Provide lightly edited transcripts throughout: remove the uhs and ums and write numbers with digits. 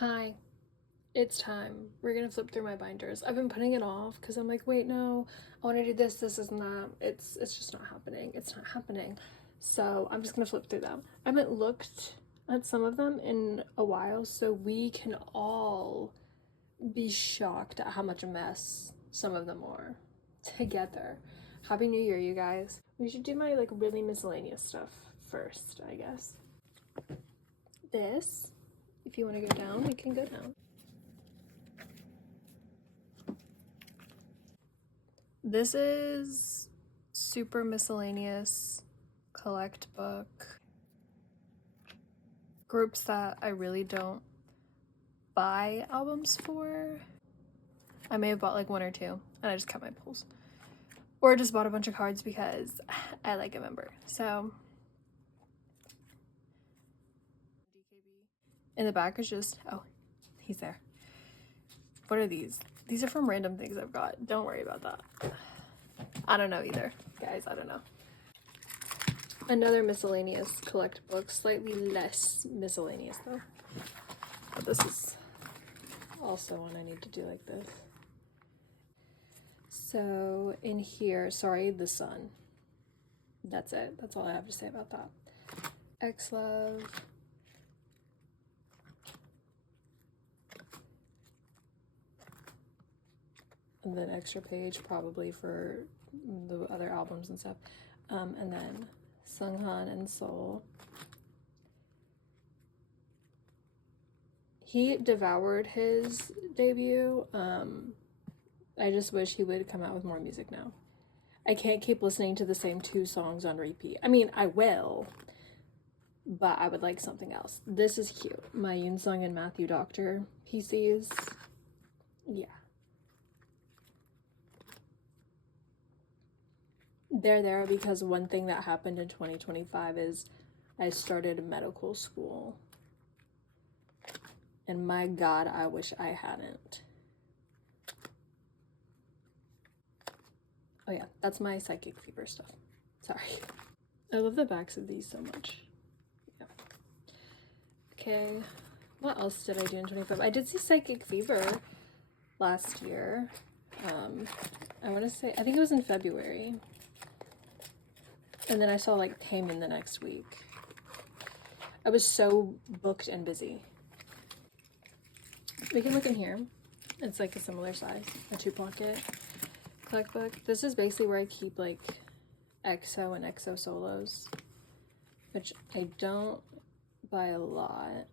Hi, it's time. We're gonna flip through my binders. I've been putting it off because I'm like, wait, no, I want to do this, this, and that. It's just not happening. It's not happening. So I'm just gonna flip through them. I haven't looked at some of them in a while, so we can all be shocked at how much a mess some of them are together. Happy New Year, you guys. We should do my like really miscellaneous stuff first, I guess. This, if you want to go down, we can go down. This is super miscellaneous collect book. Groups that I really don't buy albums for. I may have bought like one or two and I just cut my pulls. Or just bought a bunch of cards because I like a member. So in the back is just, oh, he's there. What are these? These are from random things I've got. Don't worry about that. I don't know either, guys. I don't know. Another miscellaneous collect book, slightly less miscellaneous though. But this is also one I need to do like this. So in here, sorry, the sun. That's it. That's all I have to say about that. X-Love. And then extra page probably for the other albums and stuff. And then Sunghan and Seoul. He devoured his debut. I just wish he would come out with more music now. I can't keep listening to the same 2 songs on repeat. I mean, I will, but I would like something else. This is cute. My Yunsung and Matthew Doctor PCs. Yeah. They're there because one thing that happened in 2025 is I started medical school. And my God, I wish I hadn't. Oh yeah, that's my psychic fever stuff. Sorry. I love the backs of these so much. Yeah. Okay, what else did I do in 25? I did see Psychic Fever last year. I want to say, I think it was in February. And then I saw like Taemin the next week. I was so booked and busy. We can look in here. It's like a similar size, a 2-pocket collect book. This is basically where I keep like EXO and EXO solos, which I don't buy a lot.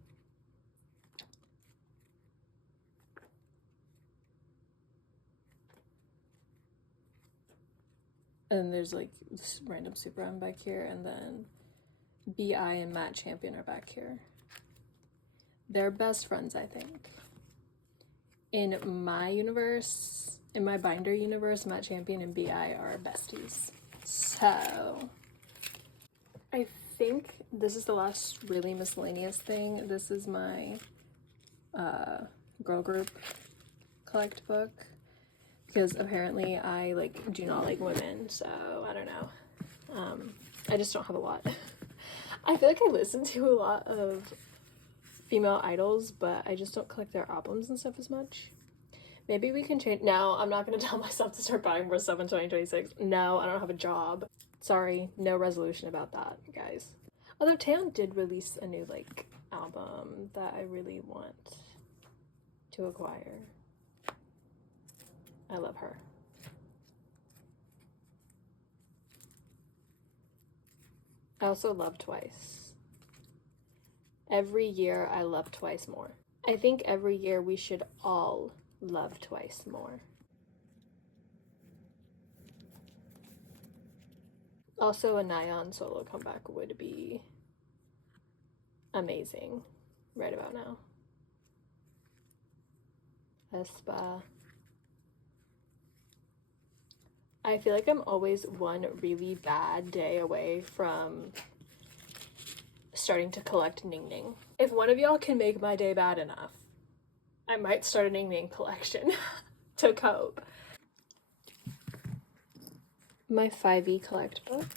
And there's like this random Super M back here, and then byeeeee and Matt Champion are back here. They're best friends, I think. In my universe, in my binder universe, Matt Champion and byeeeee are besties. So I think this is the last really miscellaneous thing. This is my girl group collect book. Because apparently I like do not like women, so I don't know. I just don't have a lot. I feel like I listen to a lot of female idols, but I just don't collect their albums and stuff as much. Maybe we can change. No, I'm not gonna tell myself to start buying more stuff in 2026. No, I don't have a job. Sorry, no resolution about that, guys. Although Taeyeon did release a new like album that I really want to acquire. I love her. I also love Twice. Every year I love Twice more. I think every year we should all love Twice more. Also, a Nayeon solo comeback would be amazing right about now. aespa. I feel like I'm always one really bad day away from starting to collect Ning Ning. If one of y'all can make my day bad enough, I might start a Ning Ning collection to cope. My 5e collect book.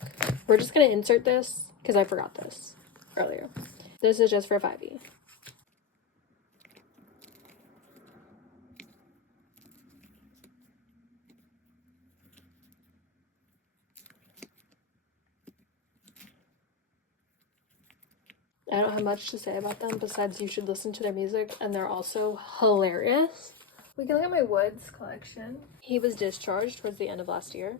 We're just gonna insert this because I forgot this earlier. This is just for 5e. I don't have much to say about them besides you should listen to their music, and they're also hilarious. We can look at my woodz collection. He was discharged towards the end of last year.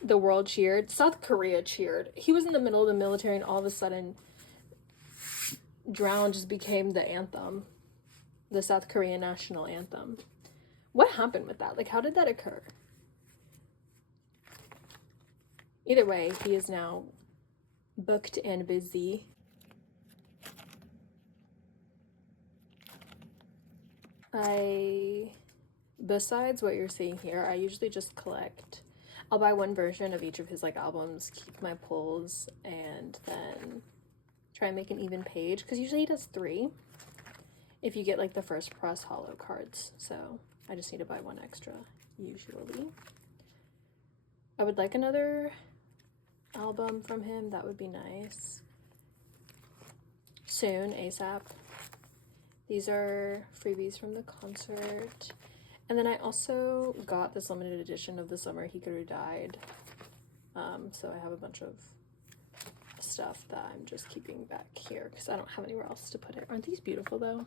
The world cheered. South Korea cheered. He was in the middle of the military, and all of a sudden, Drown just became the anthem. The South Korean national anthem. What happened with that? Like, how did that occur? Either way, he is now booked and busy. Besides what you're seeing here, I usually just collect. I'll buy one version of each of his like albums, keep my pulls, and then try and make an even page, because usually he does 3 if you get like the first press hollow cards, so I just need to buy 1 extra usually. I would like another album from him, that would be nice. Soon, ASAP. These are freebies from the concert. And then I also got this limited edition of The Summer He Could Have Died. So I have a bunch of stuff that I'm just keeping back here because I don't have anywhere else to put it. Aren't these beautiful though?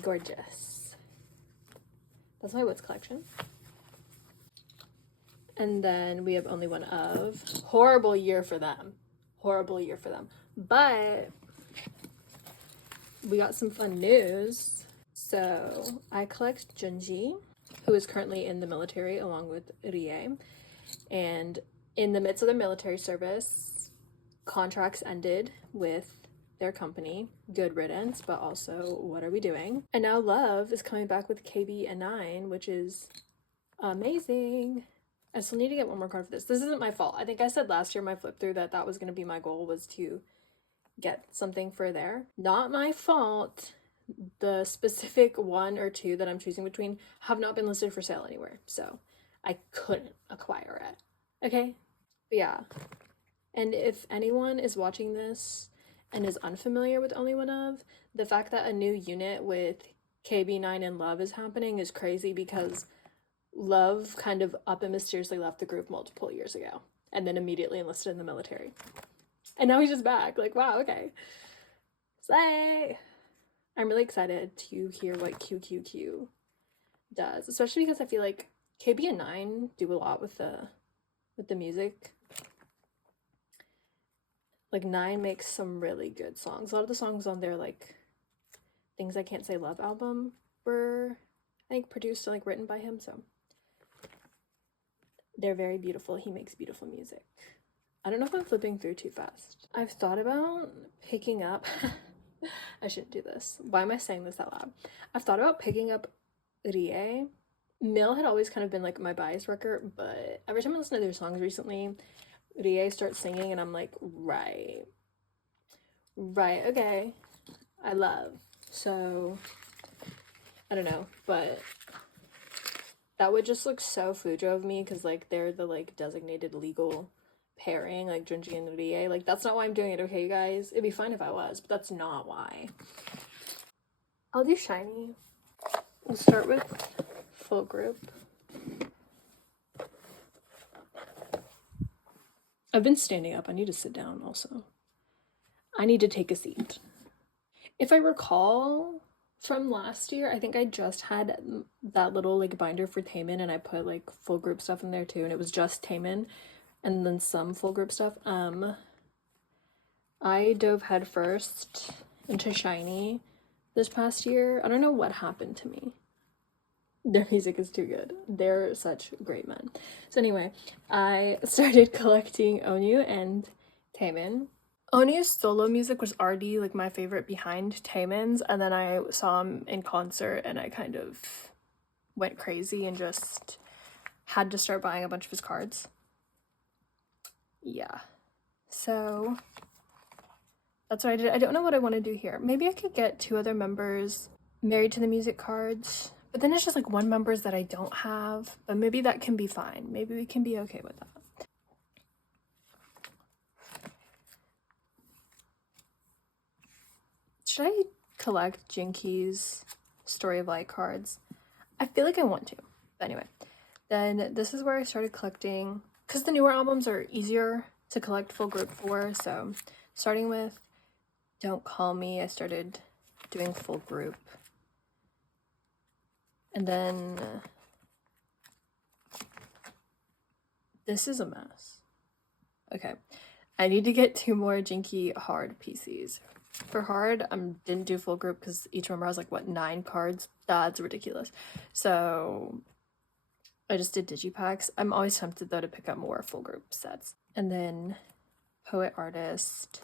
Gorgeous. That's my woodz collection. And then we have onlyoneof. Horrible year for them. Horrible year for them. But we got some fun news. So I collect Junji, who is currently in the military along with Rie. And in the midst of their military service, contracts ended with their company. Good riddance, but also what are we doing? And now Love is coming back with kpop, which is amazing. I still need to get one more card for this. This isn't my fault. I think I said last year my flip through that was going to be my goal, was to get something for there. Not my fault. The specific 1 or 2 that I'm choosing between have not been listed for sale anywhere, so I couldn't acquire it. Okay? But yeah. And if anyone is watching this and is unfamiliar with onlyoneof, the fact that a new unit with KB9 and Love is happening is crazy, because Love kind of up and mysteriously left the group multiple years ago and then immediately enlisted in the military. And now he's just back. Like, wow, okay. Slay! I'm really excited to hear what QQQ does, especially because I feel like KB and 9 do a lot with the music. Like 9 makes some really good songs. A lot of the songs on their like Things I Can't Say Love album were, I think, produced and like written by him, so they're very beautiful. He makes beautiful music. I don't know if I'm flipping through too fast. I've thought about picking up I shouldn't do this. Why am I saying this out loud? I've thought about picking up Rie. Mill had always kind of been like my bias wrecker, but every time I listen to their songs recently, Rie starts singing and I'm like, right, okay, I love. So, I don't know, but that would just look so Fujo of me, because like they're the like designated legal pairing, like Junji and Rie. Like, that's not why I'm doing it, okay, you guys? It'd be fine if I was, but that's not why. I'll do shinee. We'll start with full group. I've been standing up. I need to sit down also. I need to take a seat. If I recall from last year, I think I just had that little like binder for Taemin, and I put like full group stuff in there too, and it was just Taemin and then some full group stuff. I dove headfirst into shinee this past year. I don't know what happened to me. Their music is too good. They're such great men. So anyway, I started collecting Onyu and Taemin. Onyu's solo music was already like my favorite behind Taemin's, and then I saw him in concert and I kind of went crazy and just had to start buying a bunch of his cards. Yeah, so that's what I did. I don't know what I want to do here. Maybe I could get 2 other members married to the music cards, but then it's just like 1 members that I don't have, but maybe that can be fine. Maybe we can be okay with that. Should I collect Jinki's Story of Light cards? I feel like I want to. But anyway, then this is where I started collecting, because the newer albums are easier to collect full group for. So starting with Don't Call Me, I started doing full group. And then this is a mess. Okay, I need to get 2 more Jinky hard PCs. For hard, I didn't do full group because each member has like, what, 9 cards? That's ridiculous. So I just did digipacks. I'm always tempted though to pick up more full group sets. And then Poet Artist.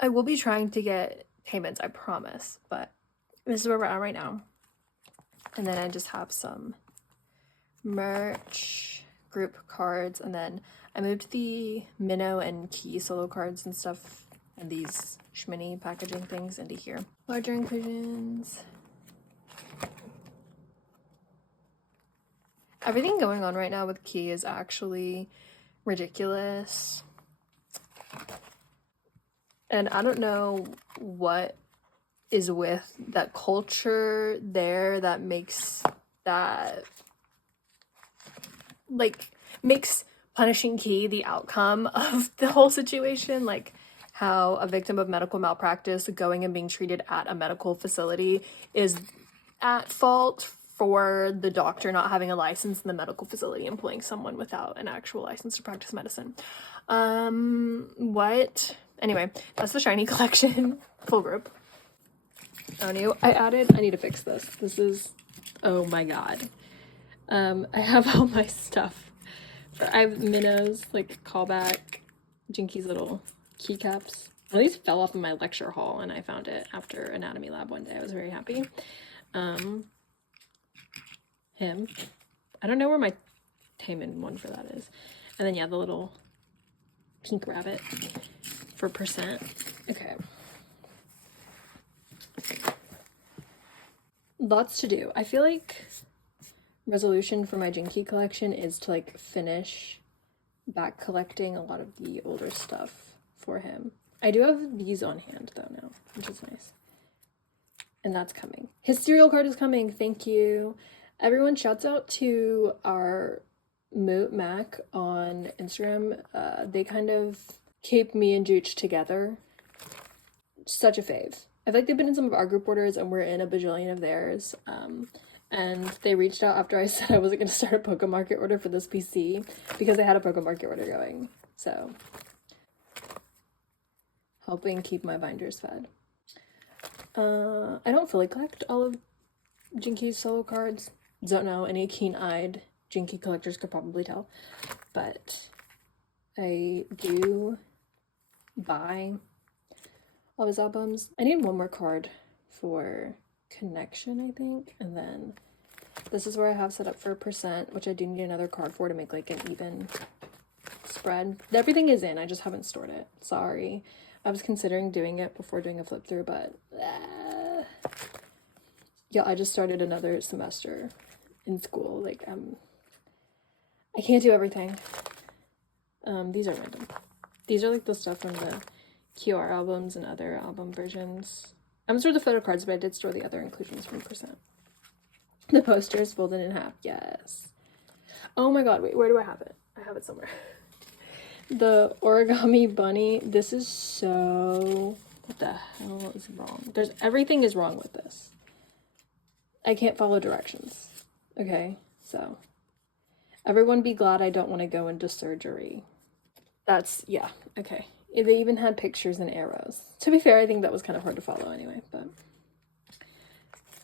I will be trying to get payments, I promise, but this is where we're at right now. And then I just have some merch, group cards, and then I moved the minnow and key solo cards and stuff and these shinee packaging things into here. Larger inclusions. Everything going on right now with key is actually ridiculous. And I don't know what is with that culture there that makes that, like, makes punishing key the outcome of the whole situation. Like how a victim of medical malpractice going and being treated at a medical facility is at fault for the doctor not having a license in the medical facility, employing someone without an actual license to practice medicine. What? Anyway, that's the Shinee collection, full group. Oh no, I need to fix this. This is, oh my god. I have all my stuff. I have minnows, like callback, Jinky's little keycaps. Well, these fell off in my lecture hall and I found it after anatomy lab one day. I was very happy. Him. I don't know where my Taman one for that is. And then yeah, the little pink rabbit for percent. Okay. Lots to do. I feel like resolution for my Jinky collection is to like finish back collecting a lot of the older stuff for him. I do have these on hand though now, which is nice. And that's coming. His cereal card is coming. Thank you. Everyone, shouts out to our Moot Mac on Instagram. They kind of keep me and Jooch together. Such a fave. I feel like they've been in some of our group orders and we're in a bajillion of theirs. And they reached out after I said I wasn't going to start a Poke Market order for this PC because they had a Poke Market order going. So, helping keep my binders fed. I don't fully collect all of Jinky's solo cards. Don't know, any keen-eyed Jinky collectors could probably tell. But I do buy all his albums. I need one more card for Connection, I think. And then this is where I have set up for percent, which I do need another card for to make like an even spread. Everything is in, I just haven't stored it. Sorry. I was considering doing it before doing a flip through, but yeah, I just started another semester in school. Like, I can't do everything. These are random. These are like the stuff from the QR albums and other album versions. I haven't stored the photo cards, but I did store the other inclusions from percent. The posters folded in half, yes. Oh my god, wait, where do I have it? I have it somewhere. The origami bunny, this is so... What the hell is wrong? Everything is wrong with this. I can't follow directions. Okay, so... Everyone be glad I don't want to go into surgery. That's, yeah, okay. They even had pictures and arrows. To be fair, I think that was kind of hard to follow anyway, but...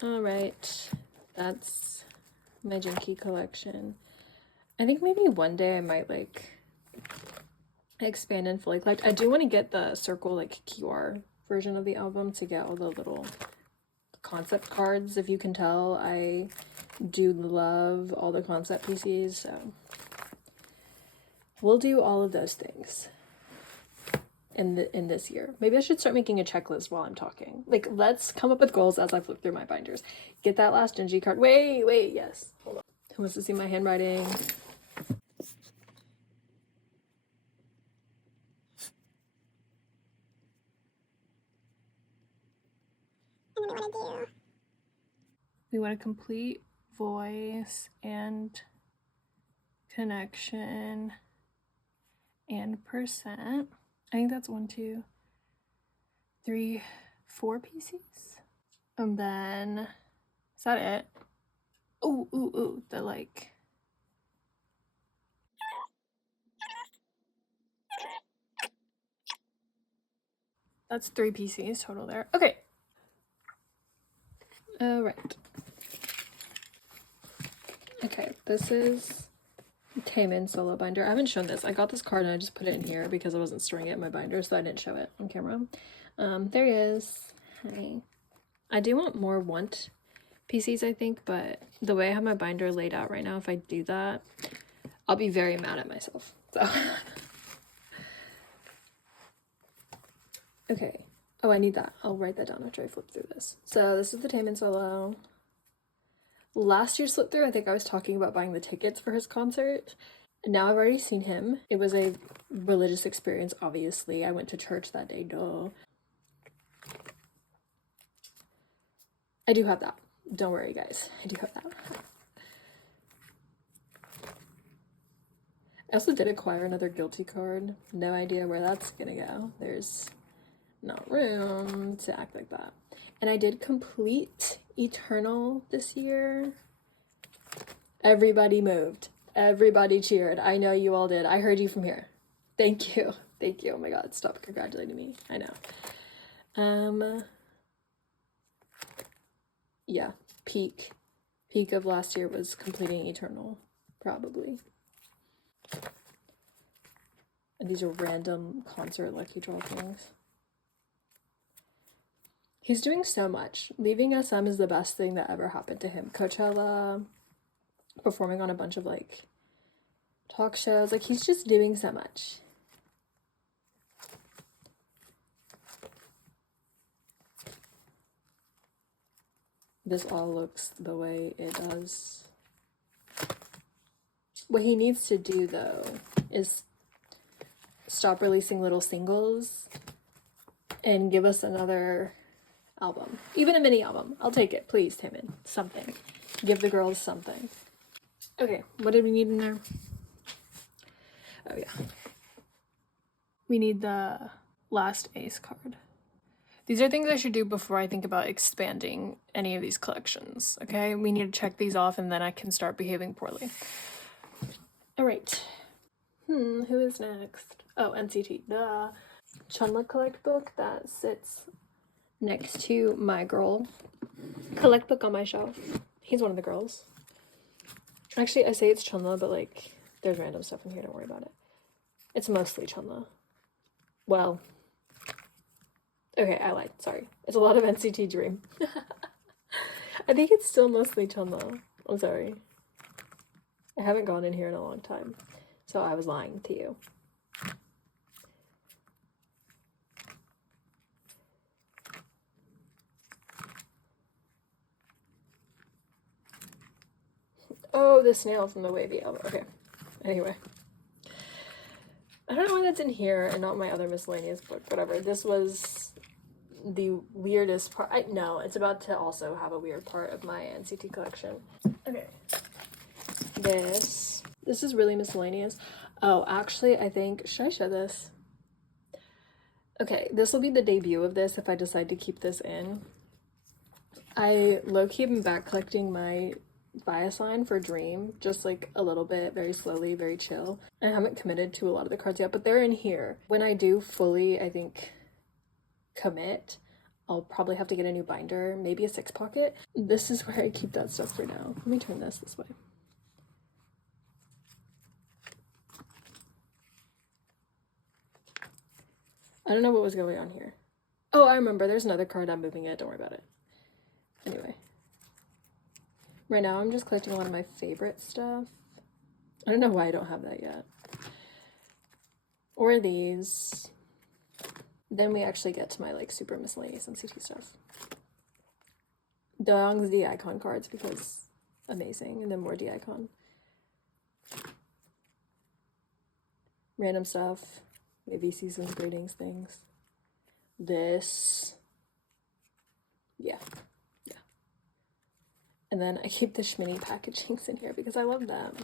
Alright, that's my Jinky collection. I think maybe one day I might, like, expand and fully collect. I do want to get the circle, like, QR version of the album to get all the little concept cards. If you can tell, I do love all the concept PCs, so we'll do all of those things in this year. Maybe I should start making a checklist while I'm talking. Like, let's come up with goals as I flip through my binders. Get that last Genji card. Wait, yes. Hold on. Who wants to see my handwriting? We want to complete voice and connection and percent. I think that's 1, 2, 3, 4 pieces. And then, is that it? Ooh, ooh, ooh, the like. That's 3 pieces total there. Okay. Alright. Okay, this is Taemin solo binder. I haven't shown this. I got this card and I just put it in here because I wasn't storing it in my binder, so I didn't show it on camera. There he is. Hi. I do want more want PCs, I think, but the way I have my binder laid out right now, if I do that, I'll be very mad at myself. So okay. Oh, I need that. I'll write that down after I flip through this. So this is the Taemin solo. Last year's flip through, I think I was talking about buying the tickets for his concert. Now I've already seen him. It was a religious experience, obviously. I went to church that day, duh. I do have that. Don't worry, guys. I do have that. I also did acquire another guilty card. No idea where that's gonna go. There's not room to act like that. And I did complete Eternal this year. Everybody moved. Everybody cheered. I know you all did. I heard you from here. Thank you. Thank you. Oh my god, stop congratulating me. I know. Yeah, peak of last year was completing Eternal, probably. And these are random concert lucky draw things. He's doing so much. Leaving SM is the best thing that ever happened to him. Coachella, performing on a bunch of like talk shows. Like, he's just doing so much. This all looks the way it does. What he needs to do, though, is stop releasing little singles and give us another album. Even a mini album. I'll take it. Please, Taemin. Something. Give the girls something. Okay, what did we need in there? Oh, yeah. We need the last ace card. These are things I should do before I think about expanding any of these collections, okay? We need to check these off and then I can start behaving poorly. All right. Who is next? Oh, NCT. The Chunla collect book that sits next to my girl collect book on my shelf. He's one of the girls. Actually, I say it's Chunla, but like, there's random stuff in here. Don't worry about it. It's mostly Chunla. Well, okay, I lied. Sorry. It's a lot of NCT Dream. I think it's still mostly Chunla. I'm sorry. I haven't gone in here in a long time, so I was lying to you. Oh, the snail from the Wavy album. Okay. Anyway. I don't know why that's in here and not my other miscellaneous book. Whatever. This was the weirdest part. No, it's about to also have a weird part of my NCT collection. Okay. This is really miscellaneous. Oh, actually, I think, should I show this? Okay, this will be the debut of this if I decide to keep this in. I low-key have been back collecting my yeosang for Dream, just like a little bit, very slowly, very chill. I haven't committed to a lot of the cards yet, but they're in here. When I do fully, I think, commit, I'll probably have to get a new binder, maybe a 6-pocket. This is where I keep that stuff for now. Let me turn this way. I don't know what was going on here. Oh, I remember. There's another card. I'm moving it. Don't worry about it. Anyway. Right now, I'm just collecting a lot of my favorite stuff. I don't know why I don't have that yet. Or these. Then we actually get to my, like, super miscellaneous NCT stuff. Doyoung's D-Icon cards, because amazing. And then more D-Icon. Random stuff. Maybe season's greetings things. This. Yeah. And then I keep the shinee packagings in here because I love them.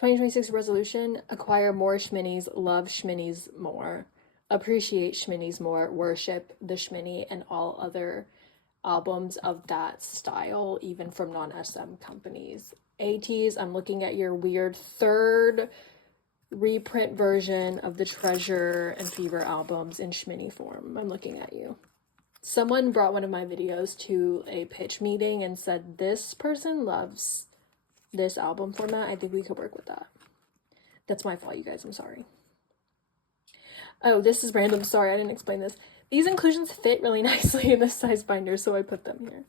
2026 resolution, acquire more shminis, love shminis more, appreciate shminis more, worship the shmini and all other albums of that style, even from non-SM companies. Ateez, I'm looking at your weird third reprint version of the Treasure and Fever albums in shmini form. I'm looking at you. Someone brought one of my videos to a pitch meeting and said, this person loves this album format. I think we could work with that. That's my fault, you guys. I'm sorry. Oh, this is random. Sorry, I didn't explain this. These inclusions fit really nicely in this size binder, so I put them here.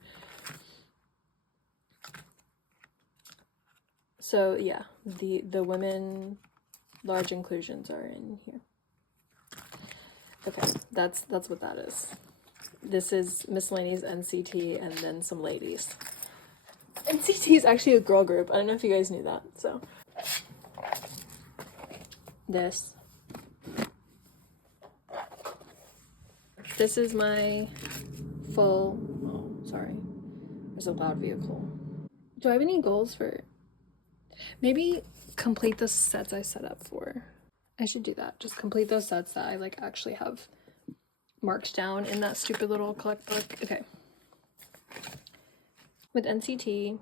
So yeah, the women large inclusions are in here. Okay, that's what that is. This is miscellaneous NCT and then some ladies. NCT is actually a girl group. I don't know if you guys knew that. So this is my full, oh sorry, there's a loud vehicle. Do I have any goals for maybe complete the sets I set up for? I should do that. Just complete those sets that I like actually have marked down in that stupid little collect book. Okay. With NCT,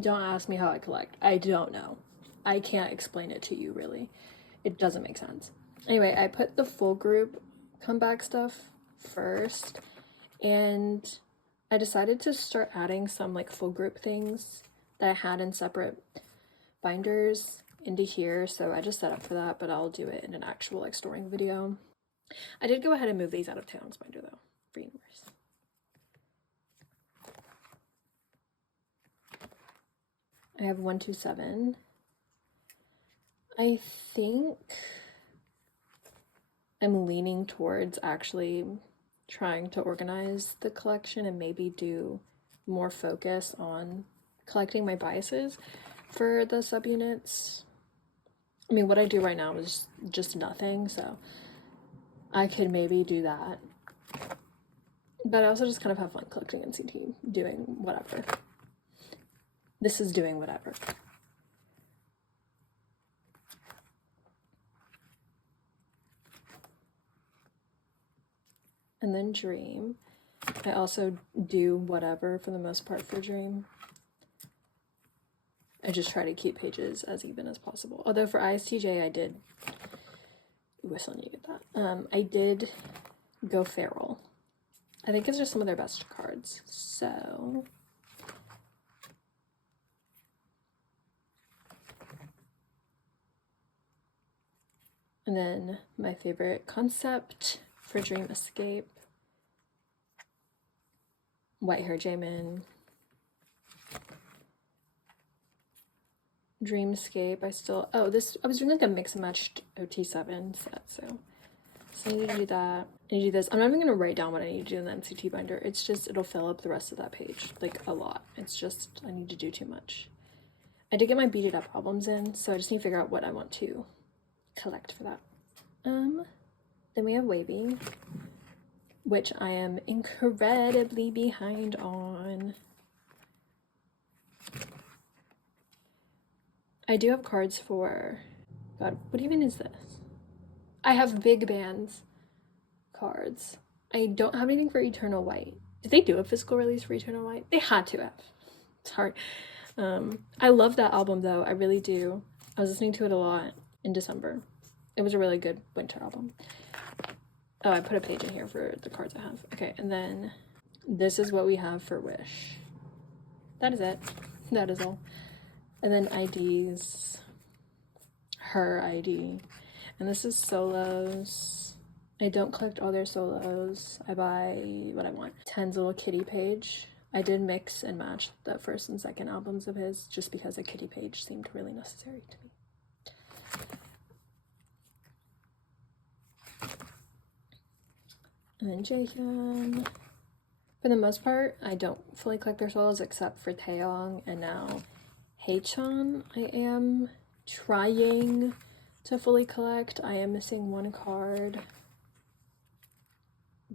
don't ask me how I collect. I don't know. I can't explain it to you really. It doesn't make sense. Anyway, I put the full group comeback stuff first, and I decided to start adding some like full group things that I had in separate binders into here, so I just set up for that, but I'll do it in an actual like storing video. I did go ahead and move these out of Town's binder though, for universe. I have 1 to 7. I think I'm leaning towards actually trying to organize the collection and maybe do more focus on collecting my biases for the subunits. I mean, what I do right now is just nothing, so I could maybe do that. But I also just kind of have fun collecting NCT, doing whatever. This is doing whatever. And then Dream. I also do whatever for the most part for Dream. I just try to keep pages as even as possible. Although for ISTJ I did, ooh, I still need to get that. I did go feral. I think it's just some of their best cards. So and then my favorite concept for Dream Escape, White Hair Jamin, Dreamscape. I was doing like a mix and matched OT7 set, so I need to do that. I need to do this. I'm not even gonna write down what I need to do in the NCT binder. It's just, it'll fill up the rest of that page, like a lot. It's just, I need to do too much. I did get my beaded up albums in, so I just need to figure out what I want to collect for that. Then we have Wavy, which I am incredibly behind on. I do have cards for, God, what even is this? I have Big Bands cards. I don't have anything for Eternal White. Did they do a physical release for Eternal White? They had to have. It's hard. I love that album though. I really do. I was listening to it a lot in December. It was a really good winter album. Oh, I put a page in here for the cards I have. Okay, and then this is what we have for Wish. That is it. That is all. And then IDs. Her ID. And this is solos. I don't collect all their solos. I buy what I want. Ten's little kitty page. I did mix and match the first and second albums of his just because a kitty page seemed really necessary to me. And then Jaehyun. For the most part, I don't fully collect their solos except for Taeyong and now Haechan. I am trying to fully collect. I am missing one card.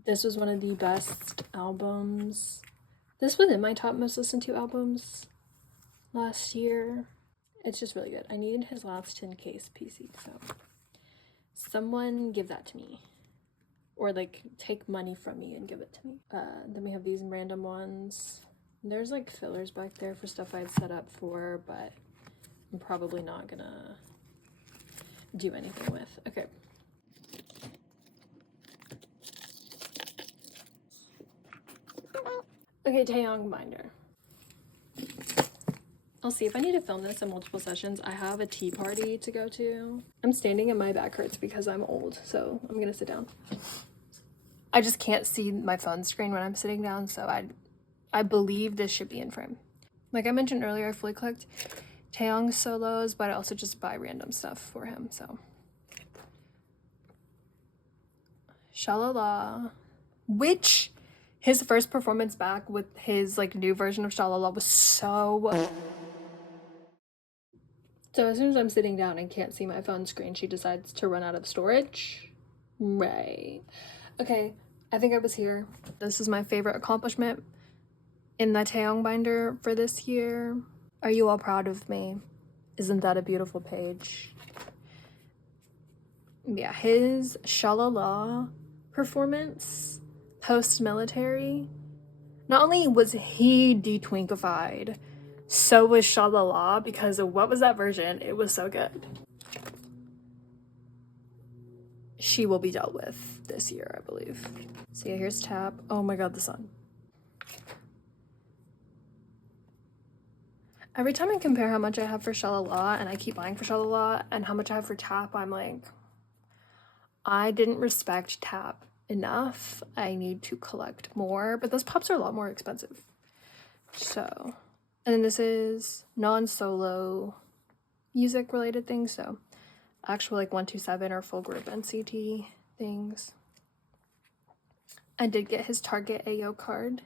This was one of the best albums. This was in my top most listened to albums last year. It's just really good. I need his last 10 case PC, so someone give that to me. Or like take money from me and give it to me. Then we have these random ones. There's like fillers back there for stuff I had set up for, but I'm probably not gonna do anything with. Okay. Okay, Taeyong binder. I'll see if I need to film this in multiple sessions. I have a tea party to go to. I'm standing and my back hurts because I'm old, so I'm gonna sit down. I just can't see my phone screen when I'm sitting down, so I believe this should be in frame. Like I mentioned earlier, I fully collect Taeyong solos, but I also just buy random stuff for him, so. Shalala, which his first performance back with his like new version of Shalala was so. So as soon as I'm sitting down and can't see my phone screen, she decides to run out of storage. Right. Okay, I think I was here. This is my favorite accomplishment in the Taeyong binder for this year. Are you all proud of me? Isn't that a beautiful page? Yeah, his Shalala performance post-military. Not only was he de-twinkified, so was Shalala, because of what was that version? It was so good. She will be dealt with this year, I believe. So yeah, here's Tap. Oh my god, the sun. Every time I compare how much I have for Shalala, and I keep buying for Shalala, and how much I have for Tap, I'm like, I didn't respect Tap enough. I need to collect more, but those pops are a lot more expensive. So, and then this is non-solo music related things, so actual like 127 or full group NCT things. I did get his Target AO card,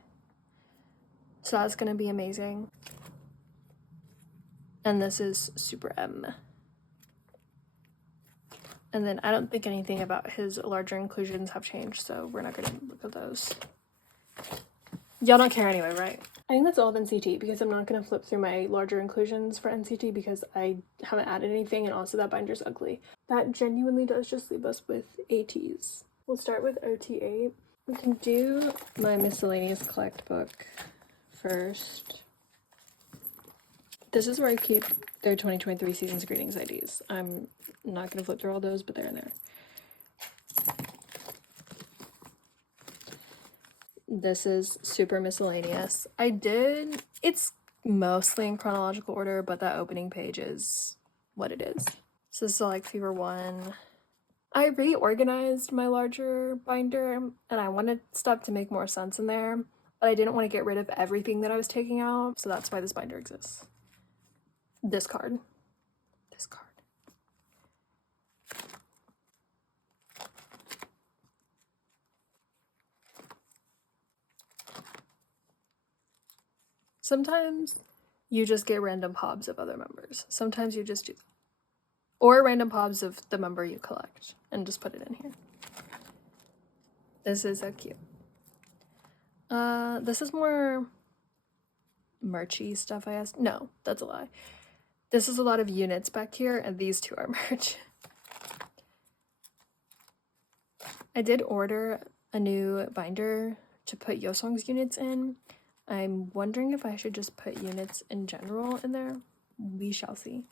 so that's gonna be amazing. And this is Super M. And then I don't think anything about his larger inclusions have changed, so we're not gonna look at those. Y'all don't care anyway, right? I think that's all of NCT, because I'm not gonna flip through my larger inclusions for NCT because I haven't added anything, and also that binder's ugly. That genuinely does just leave us with ateez. We'll start with OT8. We can do my miscellaneous collect book first. This is where I keep their 2023 season's greetings IDs. I'm not gonna flip through all those, but they're in there. This is super miscellaneous. It's mostly in chronological order, but that opening page is what it is. So this is like Fever 1. I reorganized my larger binder, and I wanted stuff to make more sense in there, but I didn't want to get rid of everything that I was taking out, so that's why this binder exists. This card. Sometimes you just get random pobs of other members. Sometimes you just do. Or random pobs of the member you collect and just put it in here. This is so cute. This is more merchy stuff, I guess. No, that's a lie. This is a lot of units back here, and these two are merch. I did order a new binder to put yeosang's units in. I'm wondering if I should just put units in general in there. We shall see.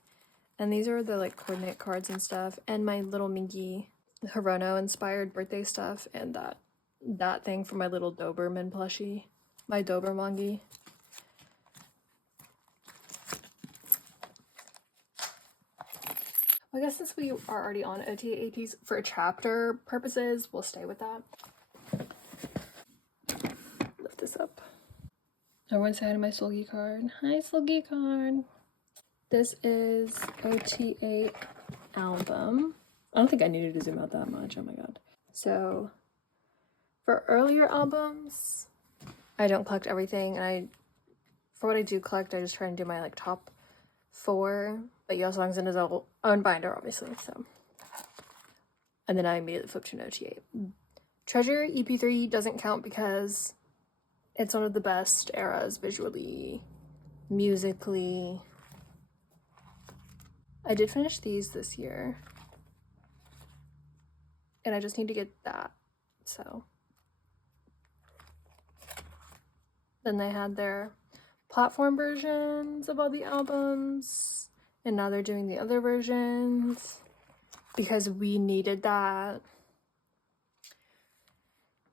And these are the like coordinate cards and stuff, and my little Mingy Hirono inspired birthday stuff, and that thing for my little Doberman plushie, my Dobermangi. I guess since we are already on OT8 for chapter purposes, we'll stay with that. Lift this up. Everyone say hi to my Sulgi card. Hi, Sulgi card. This is OT8 album. I don't think I needed to zoom out that much. Oh my god. So, for earlier albums, I don't collect everything, and for what I do collect, I just try and do my like top 4. But yeosang's in his own binder, obviously. So, and then I immediately flip to an OT8. Treasure EP3 doesn't count because it's one of the best eras visually, musically. I did finish these this year. And I just need to get that, so. Then they had their platform versions of all the albums, and now they're doing the other versions because we needed that.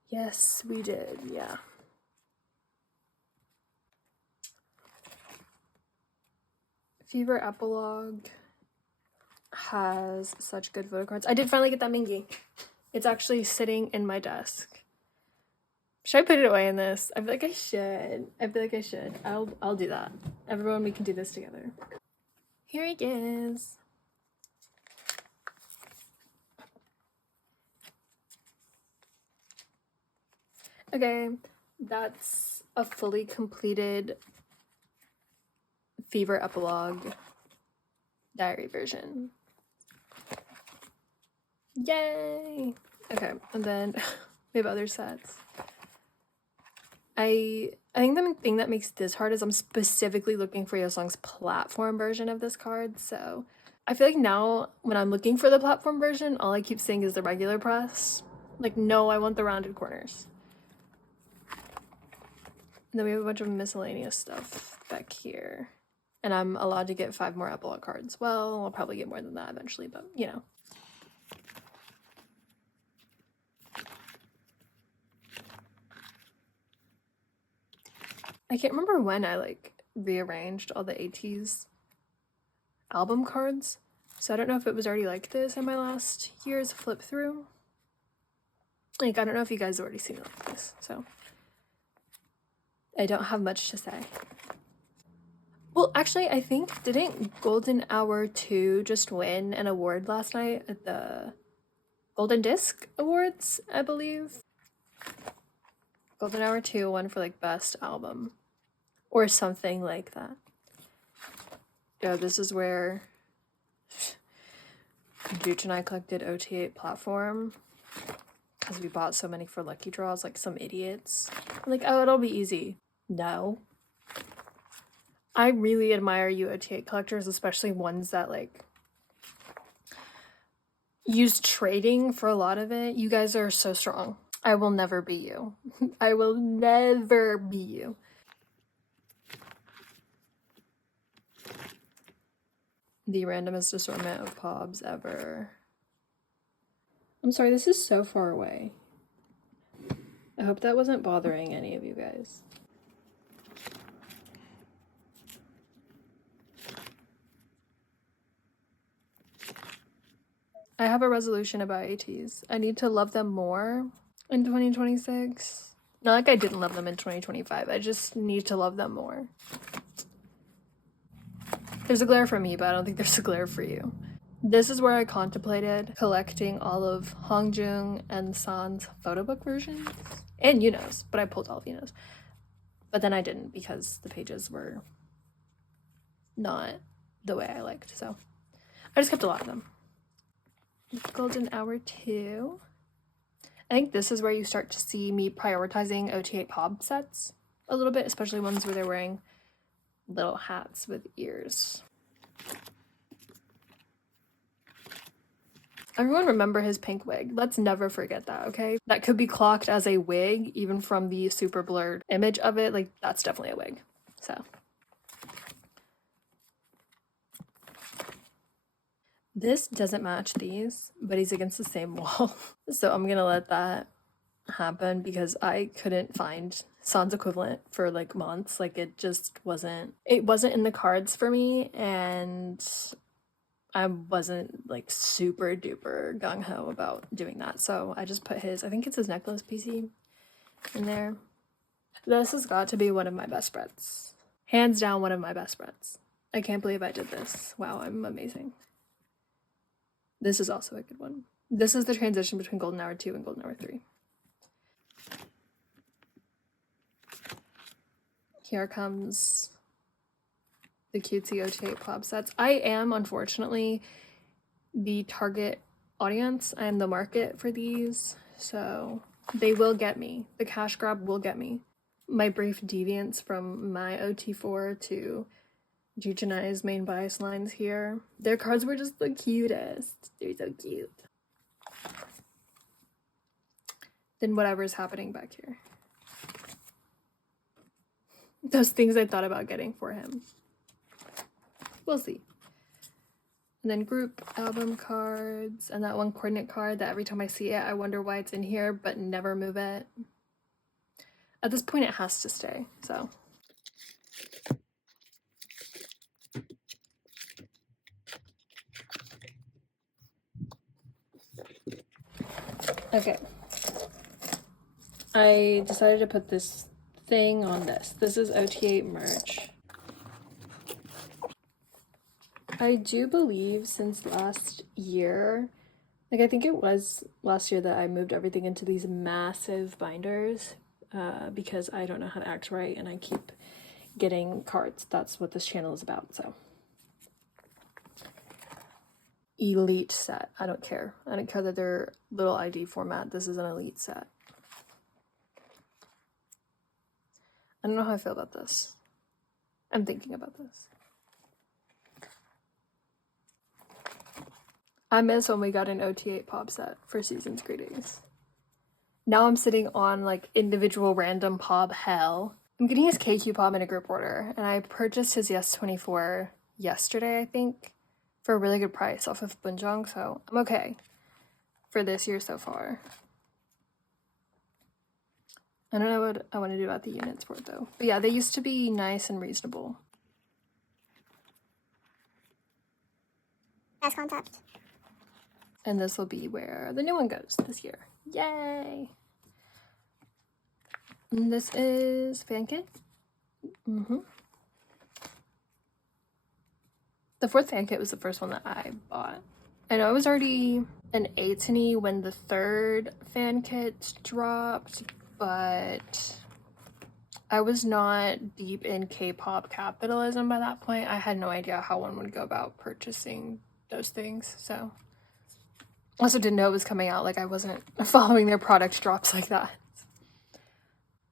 Yes, we did, yeah. Fever Epilogue has such good photocards. I did finally get that mingy. It's actually sitting in my desk. Should I put it away in this? I feel like I should. I'll do that. Everyone, we can do this together. Here it is. Okay, that's a fully completed Fever Epilogue diary version. Yay! Okay, and then we have other sets. I think the thing that makes this hard is I'm specifically looking for yeosang's platform version of this card, so I feel like now when I'm looking for the platform version, all I keep seeing is the regular press. Like, no, I want the rounded corners. And then we have a bunch of miscellaneous stuff back here. And I'm allowed to get 5 more epilogue cards. Well, I'll probably get more than that eventually, but you know. I can't remember when I like rearranged all the ateez album cards. So I don't know if it was already like this in my last year's flip through. Like, I don't know if you guys have already seen it like this, so I don't have much to say. Well, actually, I think, didn't Golden Hour 2 just win an award last night at the Golden Disc Awards, I believe? Golden Hour 2 won for, like, best album. Or something like that. Yeah, this is where Juch and I collected OT8 platform. Because we bought so many for Lucky Draws, like some idiots. I'm like, oh, it'll be easy. No. I really admire you OT8 collectors, especially ones that like use trading for a lot of it. You guys are so strong. I will never be you. I will never be you. The randomest assortment of pobs ever. I'm sorry, this is so far away. I hope that wasn't bothering any of you guys. I have a resolution about ateez. I need to love them more in 2026. Not like I didn't love them in 2025. I just need to love them more. There's a glare for me, but I don't think there's a glare for you. This is where I contemplated collecting all of Hongjoong and San's photo book versions. And Yunho's, but I pulled all of Yunho's. But then I didn't because the pages were not the way I liked, so I just kept a lot of them. Golden Hour 2. I think this is where you start to see me prioritizing OT8 pob sets a little bit, especially ones where they're wearing little hats with ears. Everyone remember his pink wig. Let's never forget that, okay? That could be clocked as a wig, even from the super blurred image of it. Like, that's definitely a wig, so. This doesn't match these, but he's against the same wall. So I'm gonna let that happen because I couldn't find San's equivalent for like months. Like it wasn't in the cards for me, and I wasn't like super duper gung-ho about doing that. So I just put his, I think it's his necklace PC in there. This has got to be one of my best spreads. Hands down one of my best spreads. I can't believe I did this. Wow, I'm amazing. This is also a good one. This is the transition between Golden Hour 2 and Golden Hour 3. Here comes the cutesy OT8 club sets. I am, unfortunately, the target audience. I am the market for these, so they will get me. The cash grab will get me. My brief deviance from my OT4 to Juchani's main bias lines here. Their cards were just the cutest. They're so cute. Then whatever's happening back here. Those things I thought about getting for him. We'll see. And then group album cards, and that one coordinate card that every time I see it, I wonder why it's in here, but never move it. At this point, it has to stay, so. Okay. I decided to put this thing on this. This is OT8 merch. I do believe since last year, like I think it was last year that I moved everything into these massive binders because I don't know how to act right and I keep getting cards. That's what this channel is about, so. Elite set. I don't care. I don't care that they're little ID format. This is an elite set. I don't know how I feel about this. I'm thinking about this. I miss when we got an OT8 pop set for Season's Greetings. Now I'm sitting on like individual random pop hell. I'm getting his KQ pop in a group order, and I purchased his Yes24 yesterday, I think, for a really good price off of Bunjong, so I'm okay for this year so far. I don't know what I want to do about the units for it though. But yeah, they used to be nice and reasonable. Best concept. And this will be where the new one goes this year. Yay! And this is fan kit. The fourth fan kit was the first one that I bought. I know I was already an ateez when the third fan kit dropped, but I was not deep in K-pop capitalism by that point. I had no idea how one would go about purchasing those things, so. Also didn't know it was coming out, like I wasn't following their product drops like that.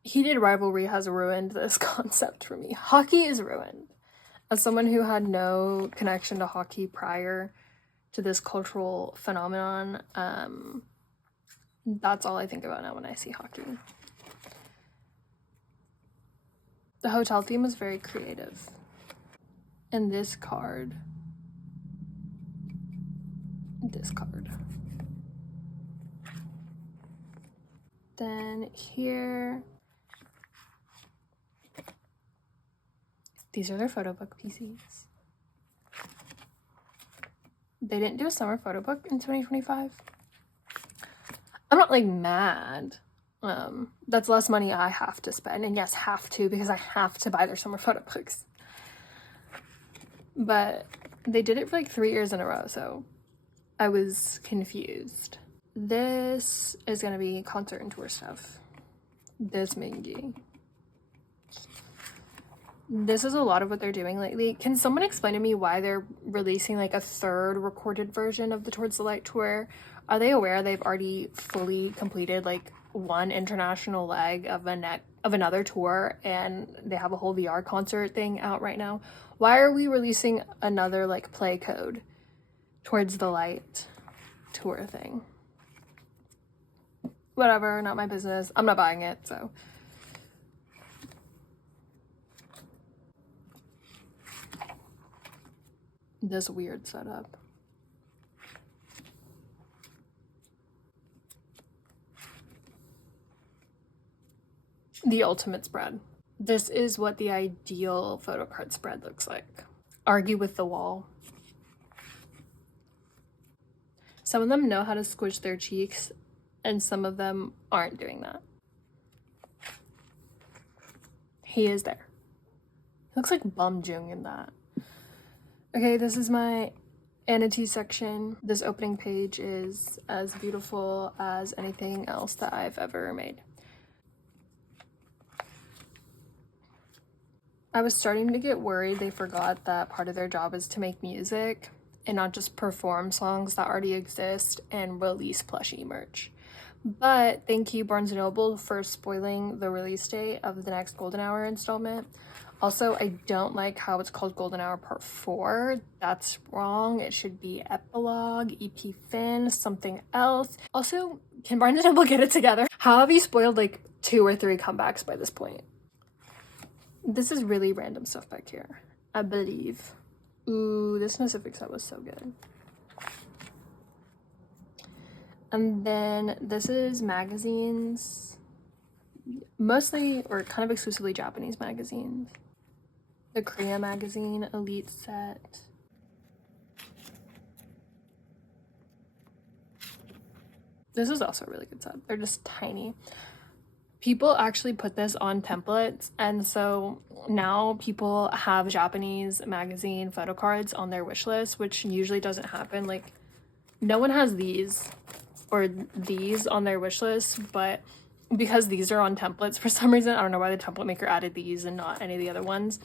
Heated rivalry has ruined this concept for me. Hockey is ruined. As someone who had no connection to hockey prior to this cultural phenomenon, that's all I think about now when I see hockey. The hotel theme was very creative. And this card. Then here, these are their photo book PCs. They didn't do a summer photo book in 2025. I'm not like mad. That's less money I have to spend, and yes, have to, because I have to buy their summer photo books. But they did it for like 3 years in a row, so I was confused. This is gonna be concert and tour stuff. This Mingy. This is a lot of what they're doing lately. Can someone explain to me why they're releasing like a third recorded version of the Towards the Light tour? Are they aware they've already fully completed like one international leg of another tour, and they have a whole VR concert thing out right now? Why are we releasing another like play code Towards the Light tour thing? Whatever, not my business. I'm not buying it, so. This weird setup. The ultimate spread. This is what the ideal photocard spread looks like. Argue with the wall. Some of them know how to squish their cheeks, and some of them aren't doing that. He is there. He looks like Bum Jung in that. Okay, this is my ateez section. This opening page is as beautiful as anything else that I've ever made. I was starting to get worried they forgot that part of their job is to make music and not just perform songs that already exist and release plushie merch. But thank you, Barnes & Noble, for spoiling the release date of the next Golden Hour installment. Also, I don't like how it's called Golden Hour Part 4. That's wrong. It should be Epilogue, EP Fin, something else. Also, can Barnes & Noble get it together? How have you spoiled like 2 or 3 comebacks by this point? This is really random stuff back here, I believe. Ooh, this specific set was so good. And then this is magazines. Mostly, or kind of exclusively Japanese magazines. The Korea magazine Elite set. This is also a really good set. They're just tiny. People actually put this on templates, and so now people have Japanese magazine photocards on their wish list, which usually doesn't happen. Like, no one has these or these on their wish list, but because these are on templates for some reason, I don't know why the template maker added these and not any of the other ones.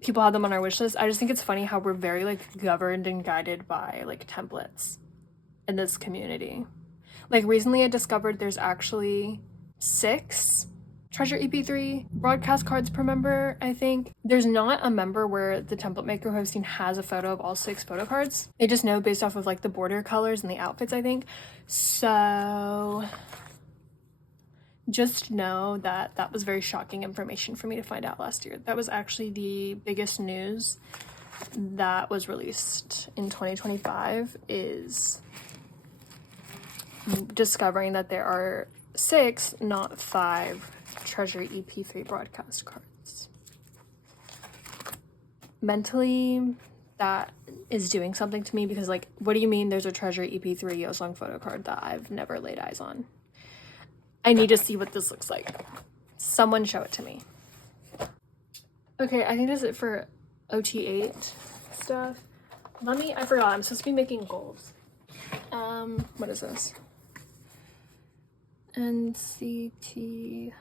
People have them on our wish list. I just think it's funny how we're very like governed and guided by like templates in this community. Like recently I discovered there's actually 6 Treasure EP3 broadcast cards per member, I think. There's not a member where the template maker hosting has a photo of all 6 photo cards. They just know based off of like the border colors and the outfits, I think. So just know that that was very shocking information for me to find out last year. That was actually the biggest news that was released in 2025, is discovering that there are 6, not 5, Treasure EP3 broadcast cards. Mentally, that is doing something to me, because like, what do you mean there's a Treasure EP3 yeosang photo card that I've never laid eyes on? I need to see what this looks like. Someone show it to me. Okay, I think that's it for OT8 stuff. I forgot, I'm supposed to be making goals. What is this? NCT.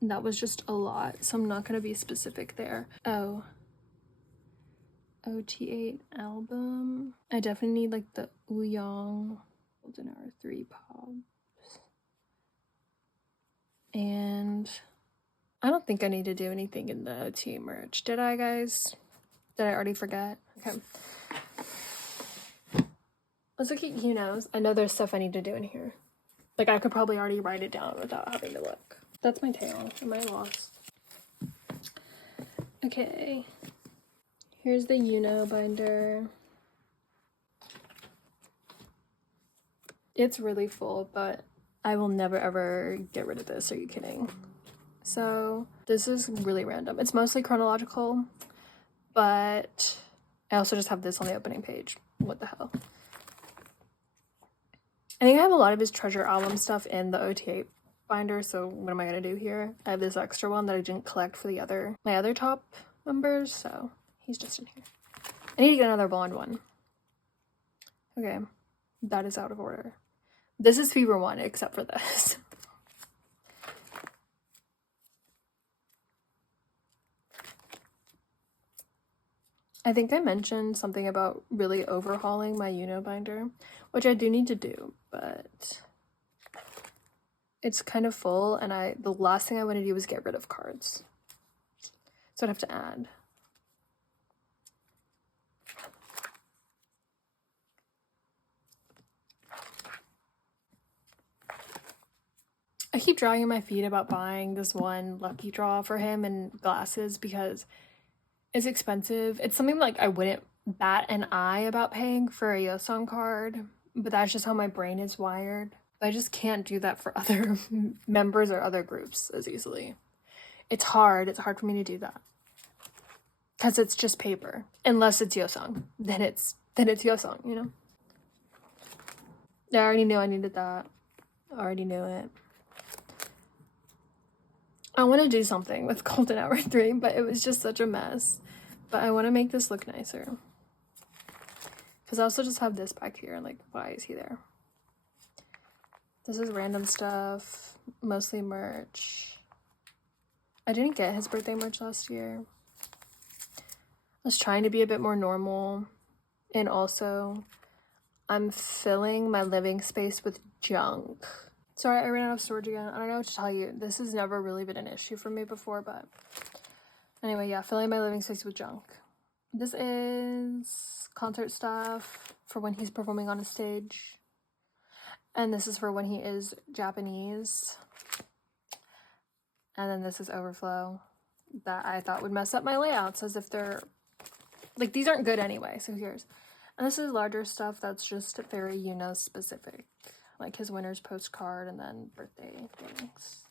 That was just a lot, so I'm not gonna be specific there. Oh. OT8 album. I definitely need like the Woojong Golden Hour 3 pop. And I don't think I need to do anything in the OT merch. Did I, guys? Did I already forget? Okay. Let's look at yunhos. I know there's stuff I need to do in here. Like, I could probably already write it down without having to look. That's my tail. Am I lost? Okay. Here's the yunho binder. It's really full, but I will never ever get rid of this. Are you kidding? So this is really random. It's mostly chronological, but I also just have this on the opening page. What the hell? I think I have a lot of his Treasure album stuff in the OT8 binder, so what am I gonna do here? I have this extra one that I didn't collect for my other top members, so he's just in here. I need to get another blonde one. Okay, that is out of order. This is Fever 1, except for this. I think I mentioned something about really overhauling my yunho binder, which I do need to do, but it's kind of full, and the last thing I want to do is get rid of cards. So I'd have to add. I keep dragging my feet about buying this one lucky draw for him and glasses because it's expensive. It's something like I wouldn't bat an eye about paying for a yeosang card, but that's just how my brain is wired. I just can't do that for other members or other groups as easily. It's hard for me to do that. Because it's just paper. Unless it's yeosang. Then it's yeosang, you know? Yeah, I already knew I needed that. I already knew it. I want to do something with Golden Hour 3, but it was just such a mess. But I want to make this look nicer. Because I also just have this back here, like, why is he there? This is random stuff, mostly merch. I didn't get his birthday merch last year. I was trying to be a bit more normal. And also, I'm filling my living space with junk. Sorry, I ran out of storage again. I don't know what to tell you. This has never really been an issue for me before, but anyway, yeah, filling my living space with junk. This is concert stuff for when he's performing on a stage. And this is for when he is Japanese. And then this is overflow that I thought would mess up my layouts, as if they're, like, these aren't good anyway, so who cares? And this is larger stuff that's just very yunho specific, like his winner's postcard and then birthday things.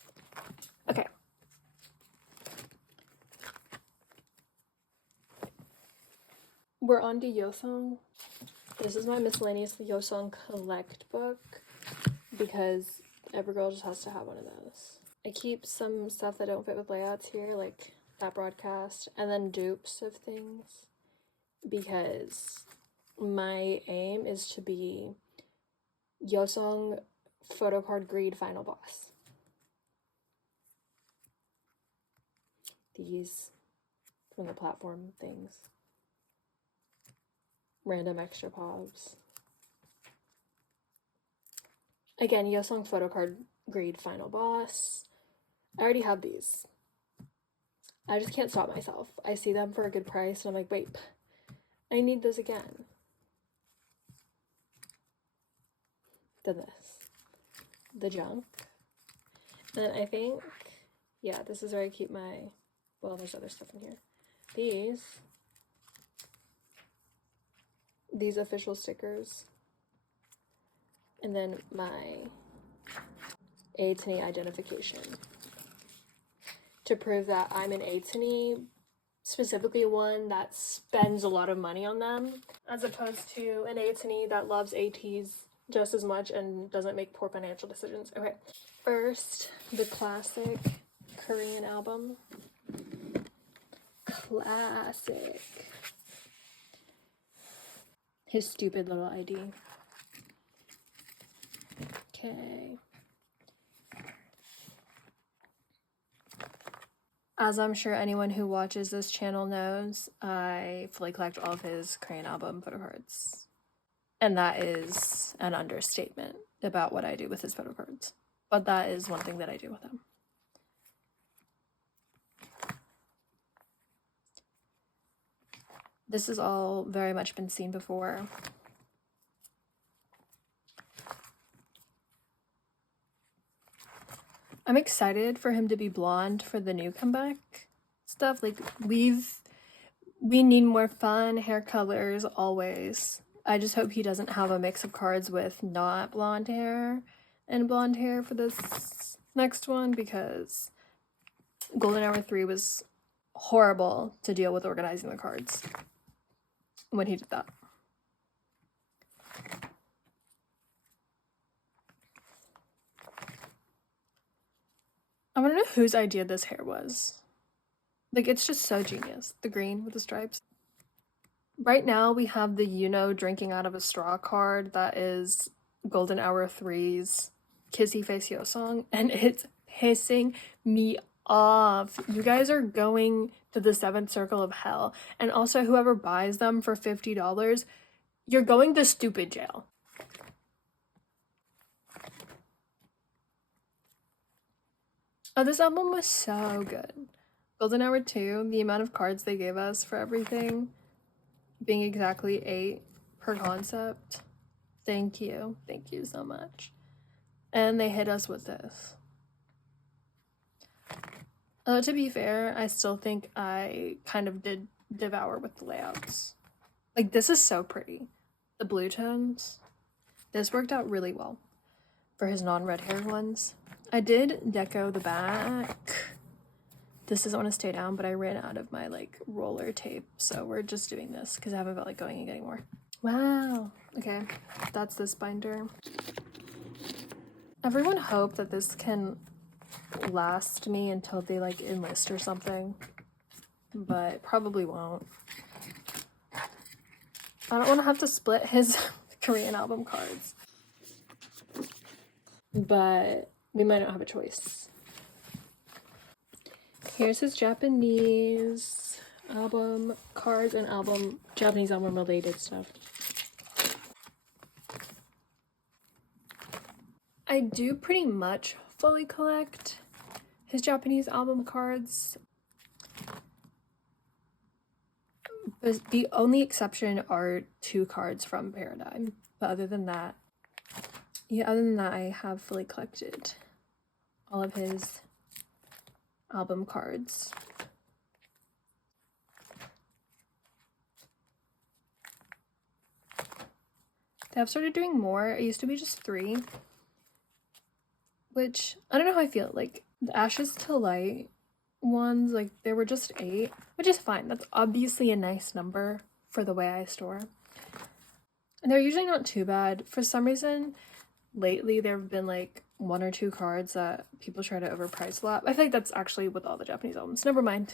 Okay. We're on to yeosang. This is my miscellaneous yeosang collect book because every girl just has to have one of those. I keep some stuff that don't fit with layouts here, like that broadcast, and then dupes of things, because my aim is to be yeosang photocard greed final boss. These from the platform things. Random extra pobs. Again, yeosang photocard greed final boss. I already have these. I just can't stop myself. I see them for a good price and I'm like, wait, I need this again. Then this. The junk. And then I think, yeah, this is where I keep my, well, there's other stuff in here. These official stickers. And then my ateez identification. To prove that I'm an ateez, specifically one that spends a lot of money on them, as opposed to an ateez that loves ateez just as much and doesn't make poor financial decisions. Okay, first, the classic Korean album. Classic. His stupid little ID. Okay. As I'm sure anyone who watches this channel knows, I fully collect all of his Korean album photocards. And that is an understatement about what I do with his photocards. But that is one thing that I do with them. This has all very much been seen before. I'm excited for him to be blonde for the new comeback stuff. Like, we need more fun hair colors always. I just hope he doesn't have a mix of cards with not blonde hair and blonde hair for this next one, because Golden Hour 3 was horrible to deal with organizing the cards when he did that. I want to know whose idea this hair was. Like, it's just so genius. The green with the stripes. Right now, we have the yunho drinking out of a straw card that is Golden Hour 3's Kissy Face yeosang, and it's pissing me off. You guys are going to the 7th circle of hell. And also, whoever buys them for $50, you're going to stupid jail. Oh, this album was so good. Golden Hour 2, the amount of cards they gave us for everything being exactly 8 per concept. Thank you. Thank you so much. And they hit us with this. To be fair, I still think I kind of did devour with the layouts. Like, this is so pretty. The blue tones. This worked out really well for his non-red hair ones. I did deco the back. This doesn't want to stay down, but I ran out of my, like, roller tape, so we're just doing this because I haven't felt like going and getting more. Wow. Okay, that's this binder. Everyone hoped that this can last me until they, like, enlist or something, but probably won't. I don't want to have to split his Korean album cards, but we might not have a choice. Here's his Japanese album cards and Japanese album related stuff. I do pretty much fully collect his Japanese album cards. But the only exception are 2 cards from Paradigm. But other than that, I have fully collected all of his album cards. They have started doing more. It used to be just 3. Which, I don't know how I feel. Like, the Ashes to Light ones, like, there were just 8. Which is fine. That's obviously a nice number for the way I store. And they're usually not too bad. For some reason, lately there have been, like, 1 or 2 cards that people try to overprice a lot. I feel like that's actually with all the Japanese albums. Never mind.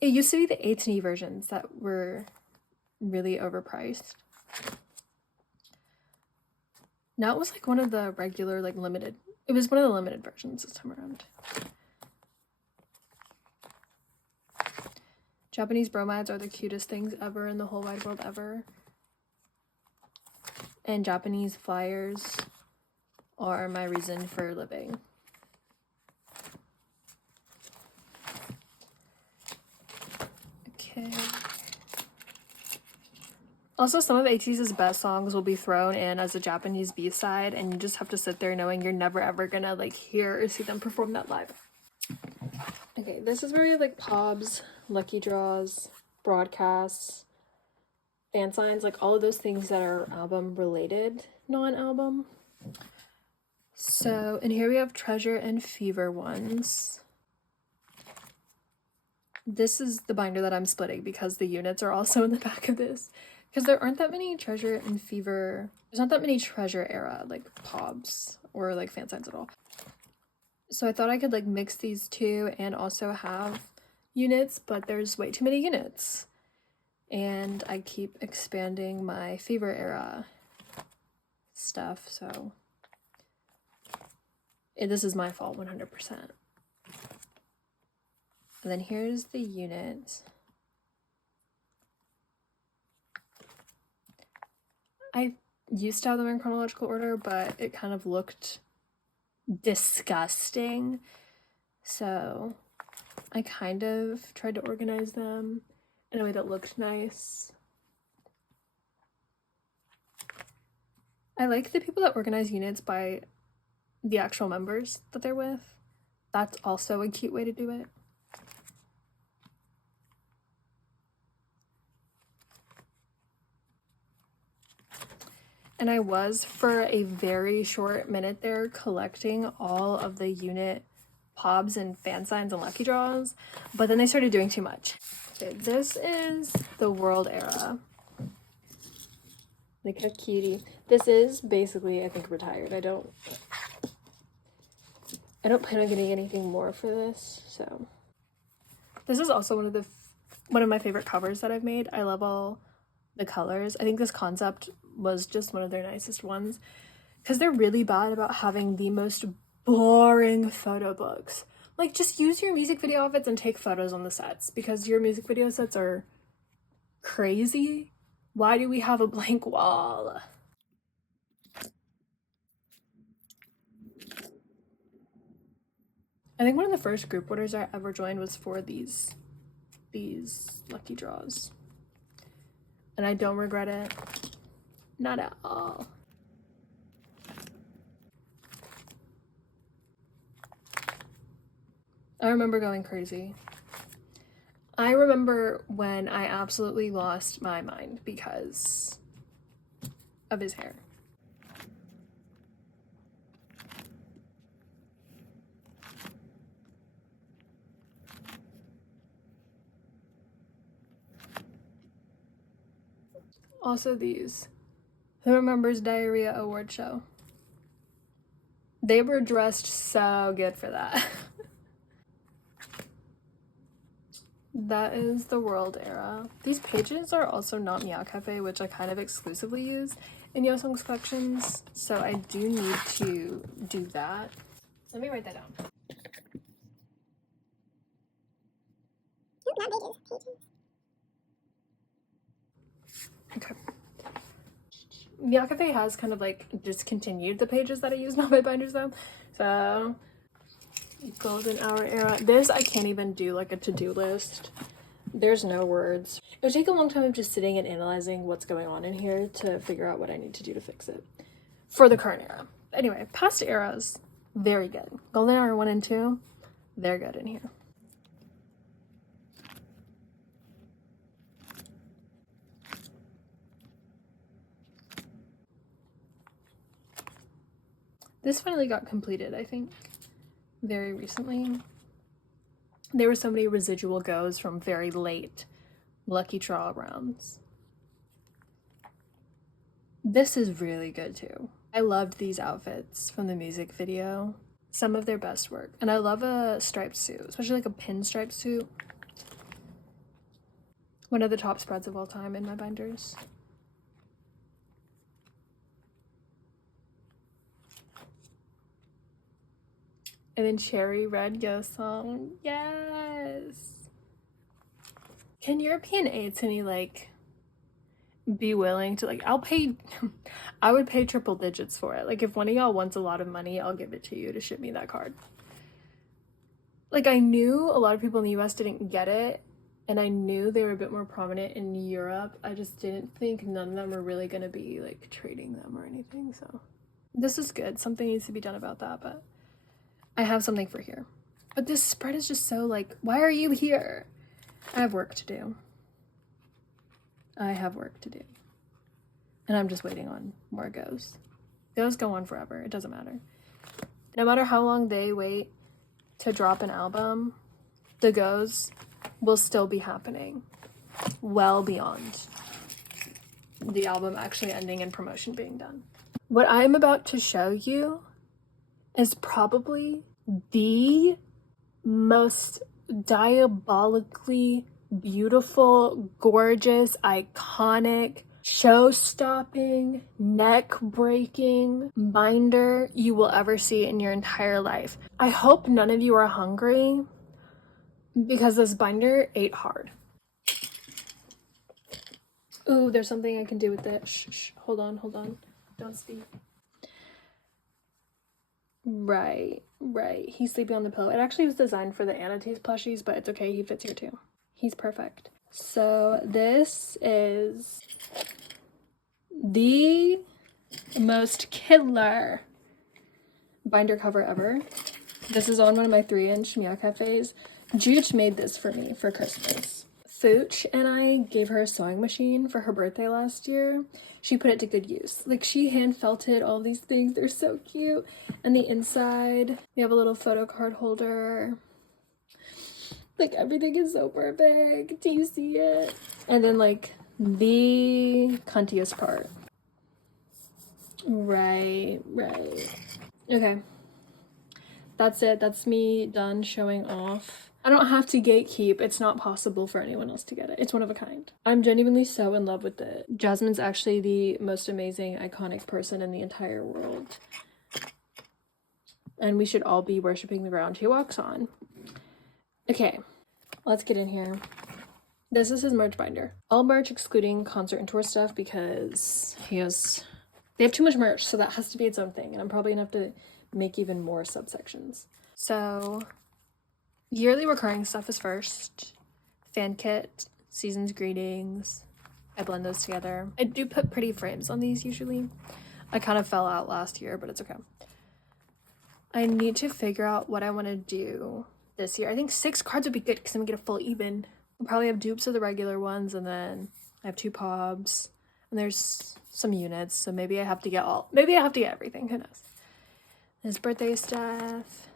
It used to be the ateez versions that were really overpriced. Now it was like one of the regular, like limited. It was one of the limited versions this time around. Japanese bromides are the cutest things ever in the whole wide world ever. And Japanese flyers are my reason for living. Okay. Also, some of ateez's best songs will be thrown in as a Japanese B-side, and you just have to sit there knowing you're never ever gonna like hear or see them perform that live. Okay, this is where we have like pobs, lucky draws, broadcasts, fan signs, like all of those things that are album related, non-album. So, and here we have treasure and fever ones. This is the binder that I'm splitting because the units are also in the back of this. Because there aren't that many treasure and fever, there's not that many treasure era, like, pobs or, like, fan signs at all. So I thought I could, like, mix these 2 and also have units, but there's way too many units. And I keep expanding my fever era stuff, so this is my fault 100%. And then here's the unit. I used to have them in chronological order, but it kind of looked disgusting. So I kind of tried to organize them in a way that looked nice. I like the people that organize units by the actual members that they're with. That's also a cute way to do it. And I was, for a very short minute there, collecting all of the unit pobs and fan signs and lucky draws, but then they started doing too much. Okay, this is the world era. Look how cutie. This is basically, I think, retired. I don't plan on getting anything more for this, so. This is also one of my favorite covers that I've made. I love all the colors. I think this concept was just one of their nicest ones because they're really bad about having the most boring photo books. Like, just use your music video outfits and take photos on the sets because your music video sets are crazy. Why do we have a blank wall? I think one of the first group orders I ever joined was for these lucky draws. And I don't regret it. Not at all. I remember going crazy. I remember when I absolutely lost my mind because of his hair. Also these. Who remembers Diarrhea Award Show? They were dressed so good for that. That is the world era. These pages are also not Meow Cafe, which I kind of exclusively use in yeosang's collections, so I do need to do that. Let me write that down. Not pages. Okay. Meow Cafe has kind of like discontinued the pages that I use on my binders though. So golden hour era. This I can't even do like a to-do list. There's no words. It would take a long time of just sitting and analyzing what's going on in here to figure out what I need to do to fix it for the current era. Anyway, past eras, very good. Golden hour 1 and 2, they're good in here. This finally got completed, I think, very recently. There were so many residual goes from very late lucky draw rounds. This is really good too. I loved these outfits from the music video. Some of their best work. And I love a striped suit, especially like a pinstripe suit. One of the top spreads of all time in my binders. And then cherry red yeosang. Yes! Can European ateez like be willing to like, I would pay triple digits for it. Like if one of y'all wants a lot of money, I'll give it to you to ship me that card. Like I knew a lot of people in the US didn't get it, and I knew they were a bit more prominent in Europe. I just didn't think none of them were really gonna be like trading them or anything, so. This is good. Something needs to be done about that, but I have something for here. But this spread is just so like, why are you here? I have work to do. I have work to do. And I'm just waiting on more goes. Goes go on forever. It doesn't matter. No matter how long they wait to drop an album, the goes will still be happening well beyond the album actually ending and promotion being done. What I'm about to show you is probably the most diabolically beautiful, gorgeous, iconic, show-stopping, neck-breaking binder you will ever see in your entire life. I hope none of you are hungry because this binder ate hard. Ooh, there's something I can do with it. Shh, hold on. Don't speak. Right. He's sleeping on the pillow. It actually was designed for the ateez plushies, but it's okay. He fits here too. He's perfect. So this is the most killer binder cover ever. This is on one of my 3-inch Meow Cafes. Juge made this for me for Christmas. Fooch and I gave her a sewing machine for her birthday last year. She put it to good use. Like she hand felted all these things. They're so cute. And the inside, we have a little photo card holder. Like everything is so perfect. Do you see it? And then like the cuntiest part. Right. Okay. That's it. That's me done showing off. I don't have to gatekeep. It's not possible for anyone else to get it. It's one of a kind. I'm genuinely so in love with it. Jasmine's actually the most amazing, iconic person in the entire world. And we should all be worshipping the ground he walks on. Okay, let's get in here. This is his merch binder. All merch excluding concert and tour stuff because they have too much merch, so that has to be its own thing. And I'm probably gonna have to make even more subsections. So yearly recurring stuff is first. Fan kit, season's greetings. I blend those together. I do put pretty frames on these usually. I kind of fell out last year, but it's okay. I need to figure out what I want to do this year. I think 6 cards would be good because I'm gonna get a full even. I'll probably have dupes of the regular ones, and then I have 2 pobs, and there's some units, so maybe I have to get everything. Who knows? His birthday stuff.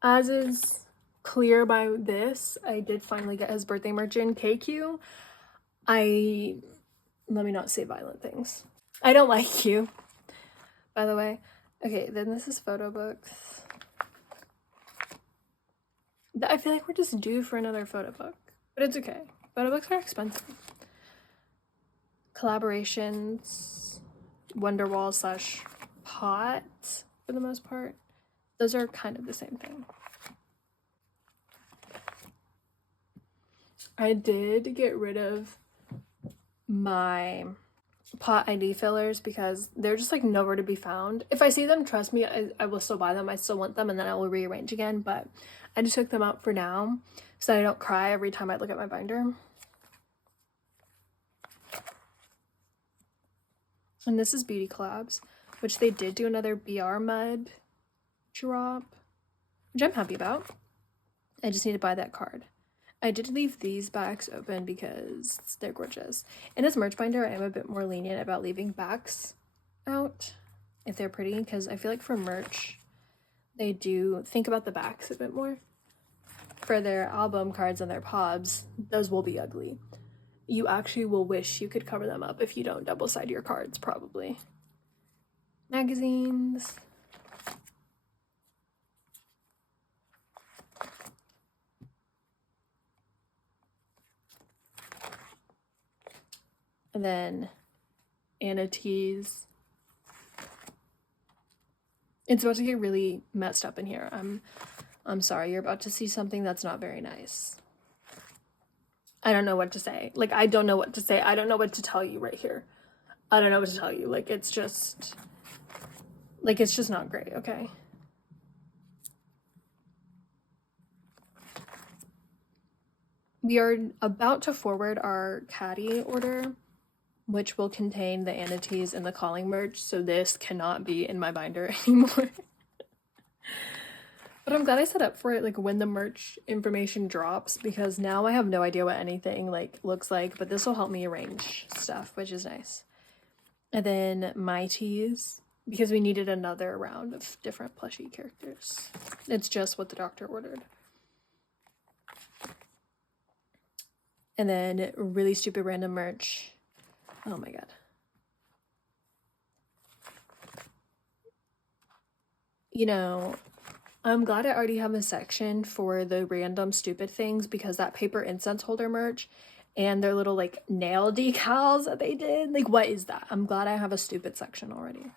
As is clear by this, I did finally get his birthday merch in KQ. Let me not say violent things. I don't like you, by the way. Okay, then this is photo books. I feel like we're just due for another photo book, but it's okay. Photo books are expensive. Collaborations, Wonderwall / pot for the most part. Those are kind of the same thing. I did get rid of my pot ID fillers because they're just like nowhere to be found. If I see them, trust me, I will still buy them. I still want them, and then I will rearrange again, but I just took them out for now so that I don't cry every time I look at my binder. And this is Beauty Collabs, which they did do another BR Mud drop, which I'm happy about. I just need to buy that card. I did leave these backs open because they're gorgeous. In this merch binder, I am a bit more lenient about leaving backs out if they're pretty, because I feel like for merch, they do think about the backs a bit more. For their album cards and their pobs, those will be ugly. You actually will wish you could cover them up if you don't double-side your cards, probably. Magazines. And then ateez. It's about to get really messed up in here. I'm sorry, you're about to see something that's not very nice. I don't know what to say. Like, I don't know what to say. I don't know what to tell you right here. I don't know what to tell you. Like, it's just not great, okay? We are about to forward our caddy order, which will contain the ateez and the calling merch, so this cannot be in my binder anymore. But I'm glad I set up for it, like, when the merch information drops, because now I have no idea what anything, like, looks like, but this will help me arrange stuff, which is nice. And then my tees, because we needed another round of different plushie characters. It's just what the doctor ordered. And then really stupid random merch. Oh my god. You know, I'm glad I already have a section for the random stupid things, because that paper incense holder merch and their little like nail decals that they did, like, what is that? I'm glad I have a stupid section already.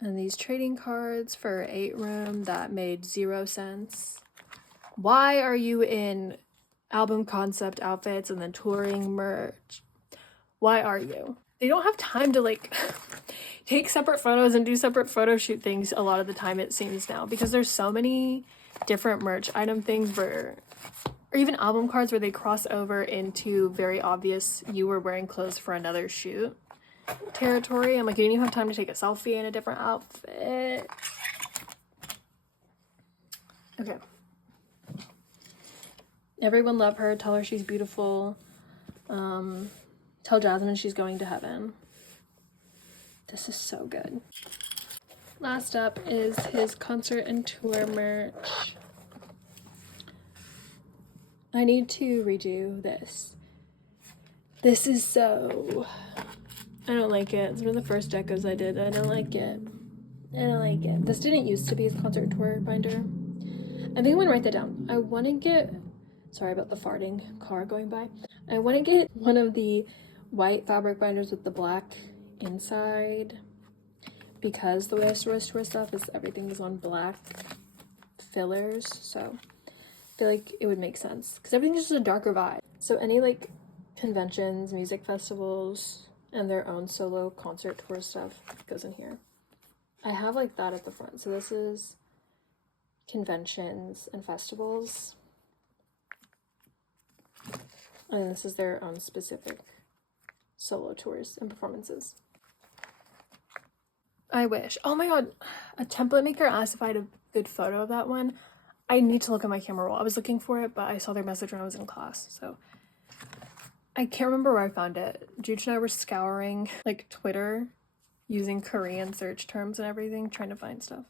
And these trading cards for 8 room that made 0 sense. Why are you in album concept outfits and then touring merch? Why are you? They don't have time to like take separate photos and do separate photo shoot things a lot of the time, it seems now, because there's so many different merch item things or even album cards where they cross over into very obvious you were wearing clothes for another shoot territory. I'm like, you didn't even have time to take a selfie in a different outfit. Okay. Everyone love her. Tell her she's beautiful. Tell Jasmine she's going to heaven. This is so good. Last up is his concert and tour merch. I need to redo this. This is so... I don't like it. It's one of the first decos I did. I don't like it. I don't like it. This didn't used to be his concert tour binder. I think I'm gonna write that down. I want to get... Sorry about the farting car going by. I want to get one of the white fabric binders with the black inside, because the way I store stuff is everything is on black fillers, so I feel like it would make sense because everything's just a darker vibe. So any like conventions, music festivals, and their own solo concert tour stuff goes in here. I have like that at the front. So this is conventions and festivals, and this is their own specific solo tours and performances. I wish. Oh my god, a template maker asked if I had a good photo of that one. I need to look at my camera roll. I was looking for it, but I saw their message when I was in class, so I can't remember where I found it. Juge and I were scouring like Twitter using Korean search terms and everything, trying to find stuff.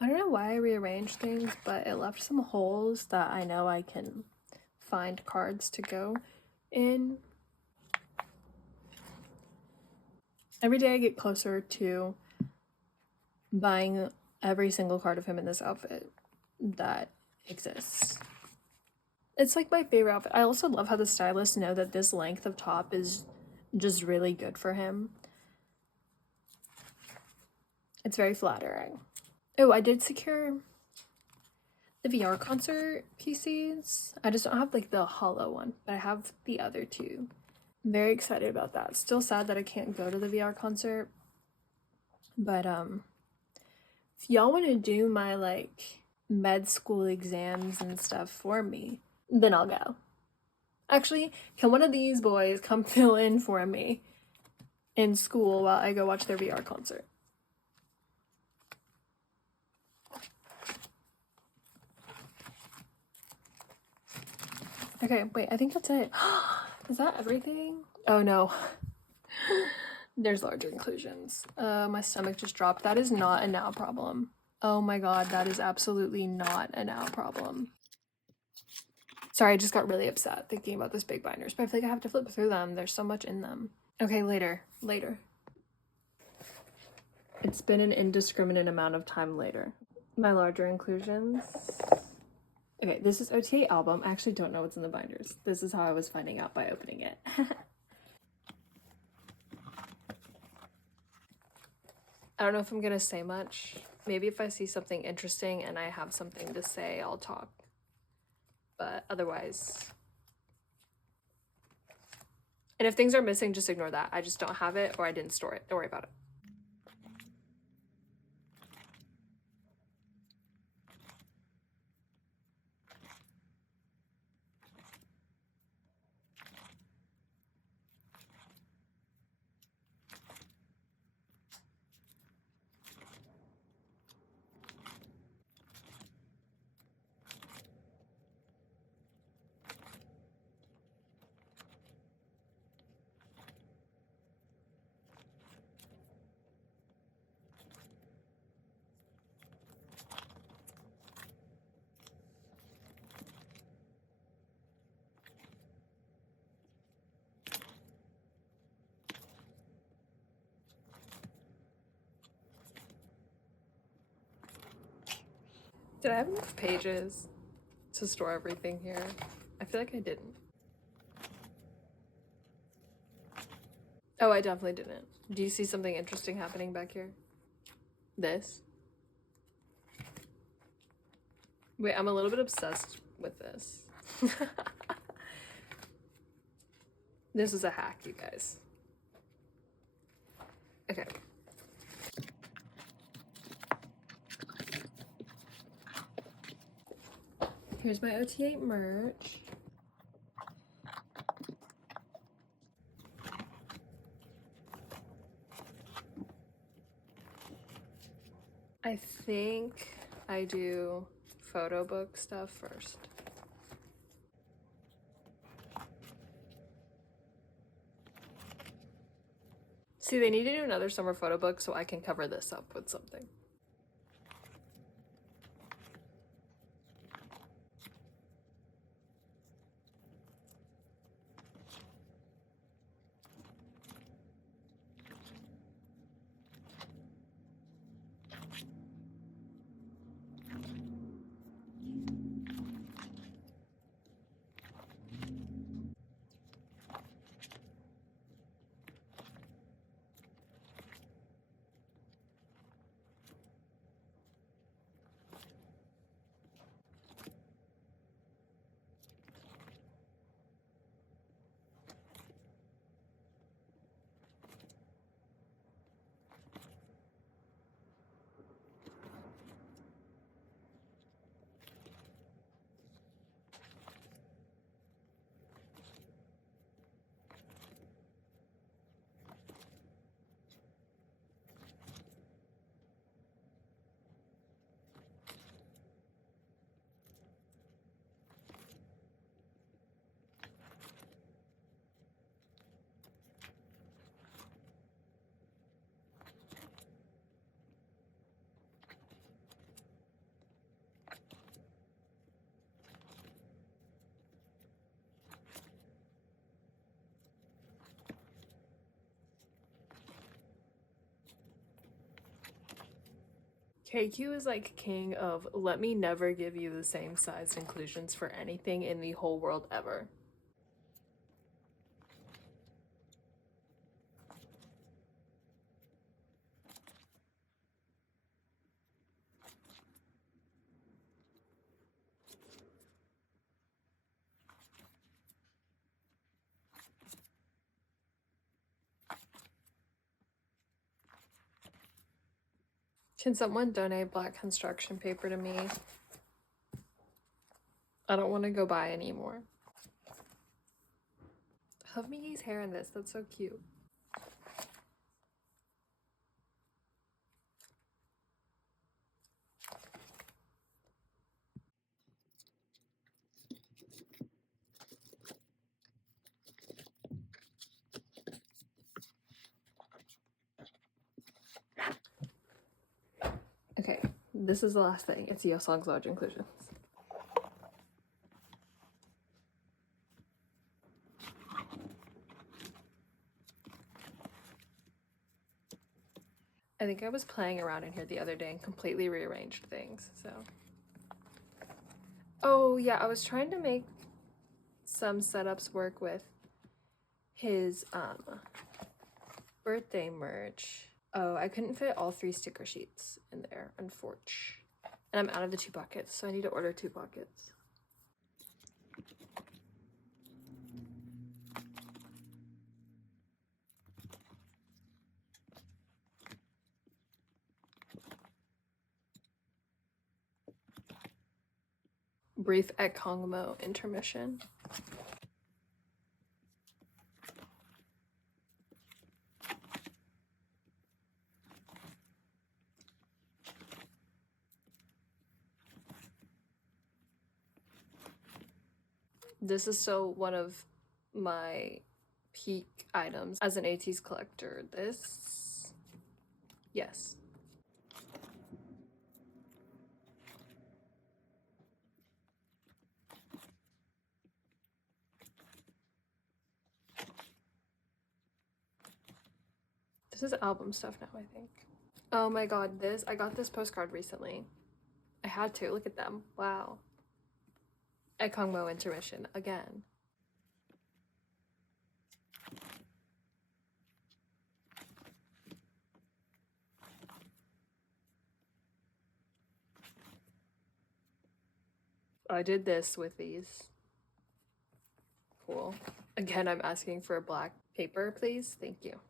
I don't know why I rearranged things, but it left some holes that I know I can find cards to go in. Every day I get closer to buying every single card of him in this outfit that exists. It's like my favorite outfit. I also love how the stylists know that this length of top is just really good for him. It's very flattering. Oh, I did secure the VR concert PCs. I just don't have like the hollow one, but I have the other two. I'm very excited about that. Still sad that I can't go to the VR concert. But if y'all want to do my like med school exams and stuff for me, then I'll go. Actually, can one of these boys come fill in for me in school while I go watch their VR concert? Okay, wait, I think that's it. Is that everything? Oh no. There's larger inclusions. My stomach just dropped. That is not a now problem. Oh my god, that is absolutely not a now problem. Sorry, I just got really upset thinking about this big binders, but I feel like I have to flip through them. There's so much in them. Okay, later. It's been an indiscriminate amount of time later. My larger inclusions. Okay, this is OTA album. I actually don't know what's in the binders. This is how I was finding out by opening it. I don't know if I'm gonna say much. Maybe if I see something interesting and I have something to say, I'll talk. But otherwise... And if things are missing, just ignore that. I just don't have it or I didn't store it. Don't worry about it. Did I have enough pages to store everything here? I feel like I didn't. Oh, I definitely didn't. Do you see something interesting happening back here? This? Wait, I'm a little bit obsessed with this. This is a hack, you guys. Okay. Here's my OTA merch. I think I do photo book stuff first. See, they need to do another summer photo book so I can cover this up with something. KQ is like king of let me never give you the same size inclusions for anything in the whole world ever. Can someone donate black construction paper to me? I don't want to go buy anymore. I love Mickey's hair in this. That's so cute. Okay, this is the last thing. It's Yeosang's large inclusions. I think I was playing around in here the other day and completely rearranged things, so. Oh yeah, I was trying to make some setups work with his birthday merch. Oh, I couldn't fit all 3 sticker sheets in there, unfortunately. And I'm out of the 2 buckets, so I need to order 2 buckets. Brief at Kongmo intermission. This is still one of my peak items as an ateez collector. This, yes. This is album stuff now, I think. Oh my god, I got this postcard recently. I had to, look at them, wow. At Kongmo intermission, again. I did this with these. Cool. Again, I'm asking for a black paper, please. Thank you.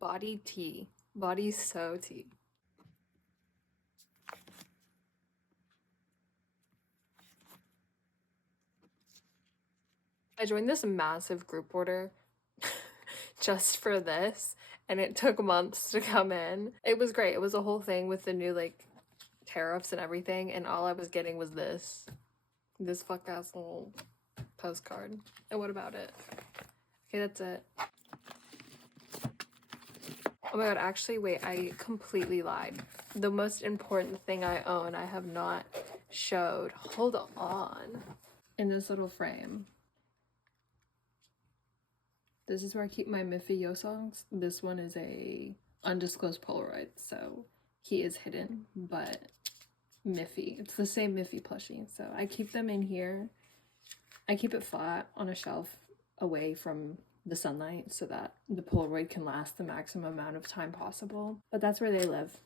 Body tea. Body so tea. I joined this massive group order just for this, and it took months to come in. It was great. It was a whole thing with the new like tariffs and everything, and all I was getting was this fuck ass little postcard. And what about it? Okay, that's it. Oh my god, actually, wait, I completely lied. The most important thing I own, I have not showed. Hold on. In this little frame. This is where I keep my Miffy yeosangs. This one is a undisclosed Polaroid, so he is hidden, but Miffy. It's the same Miffy plushie, so I keep them in here. I keep it flat on a shelf away from the sunlight so that the Polaroid can last the maximum amount of time possible, but that's where they live.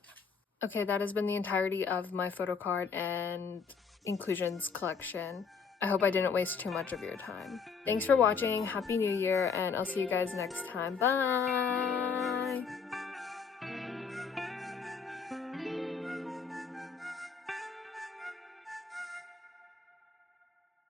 Okay, that has been the entirety of my photocard and inclusions collection. I hope I didn't waste too much of your time. Thanks for watching, Happy New Year, and I'll see you guys next time. Bye!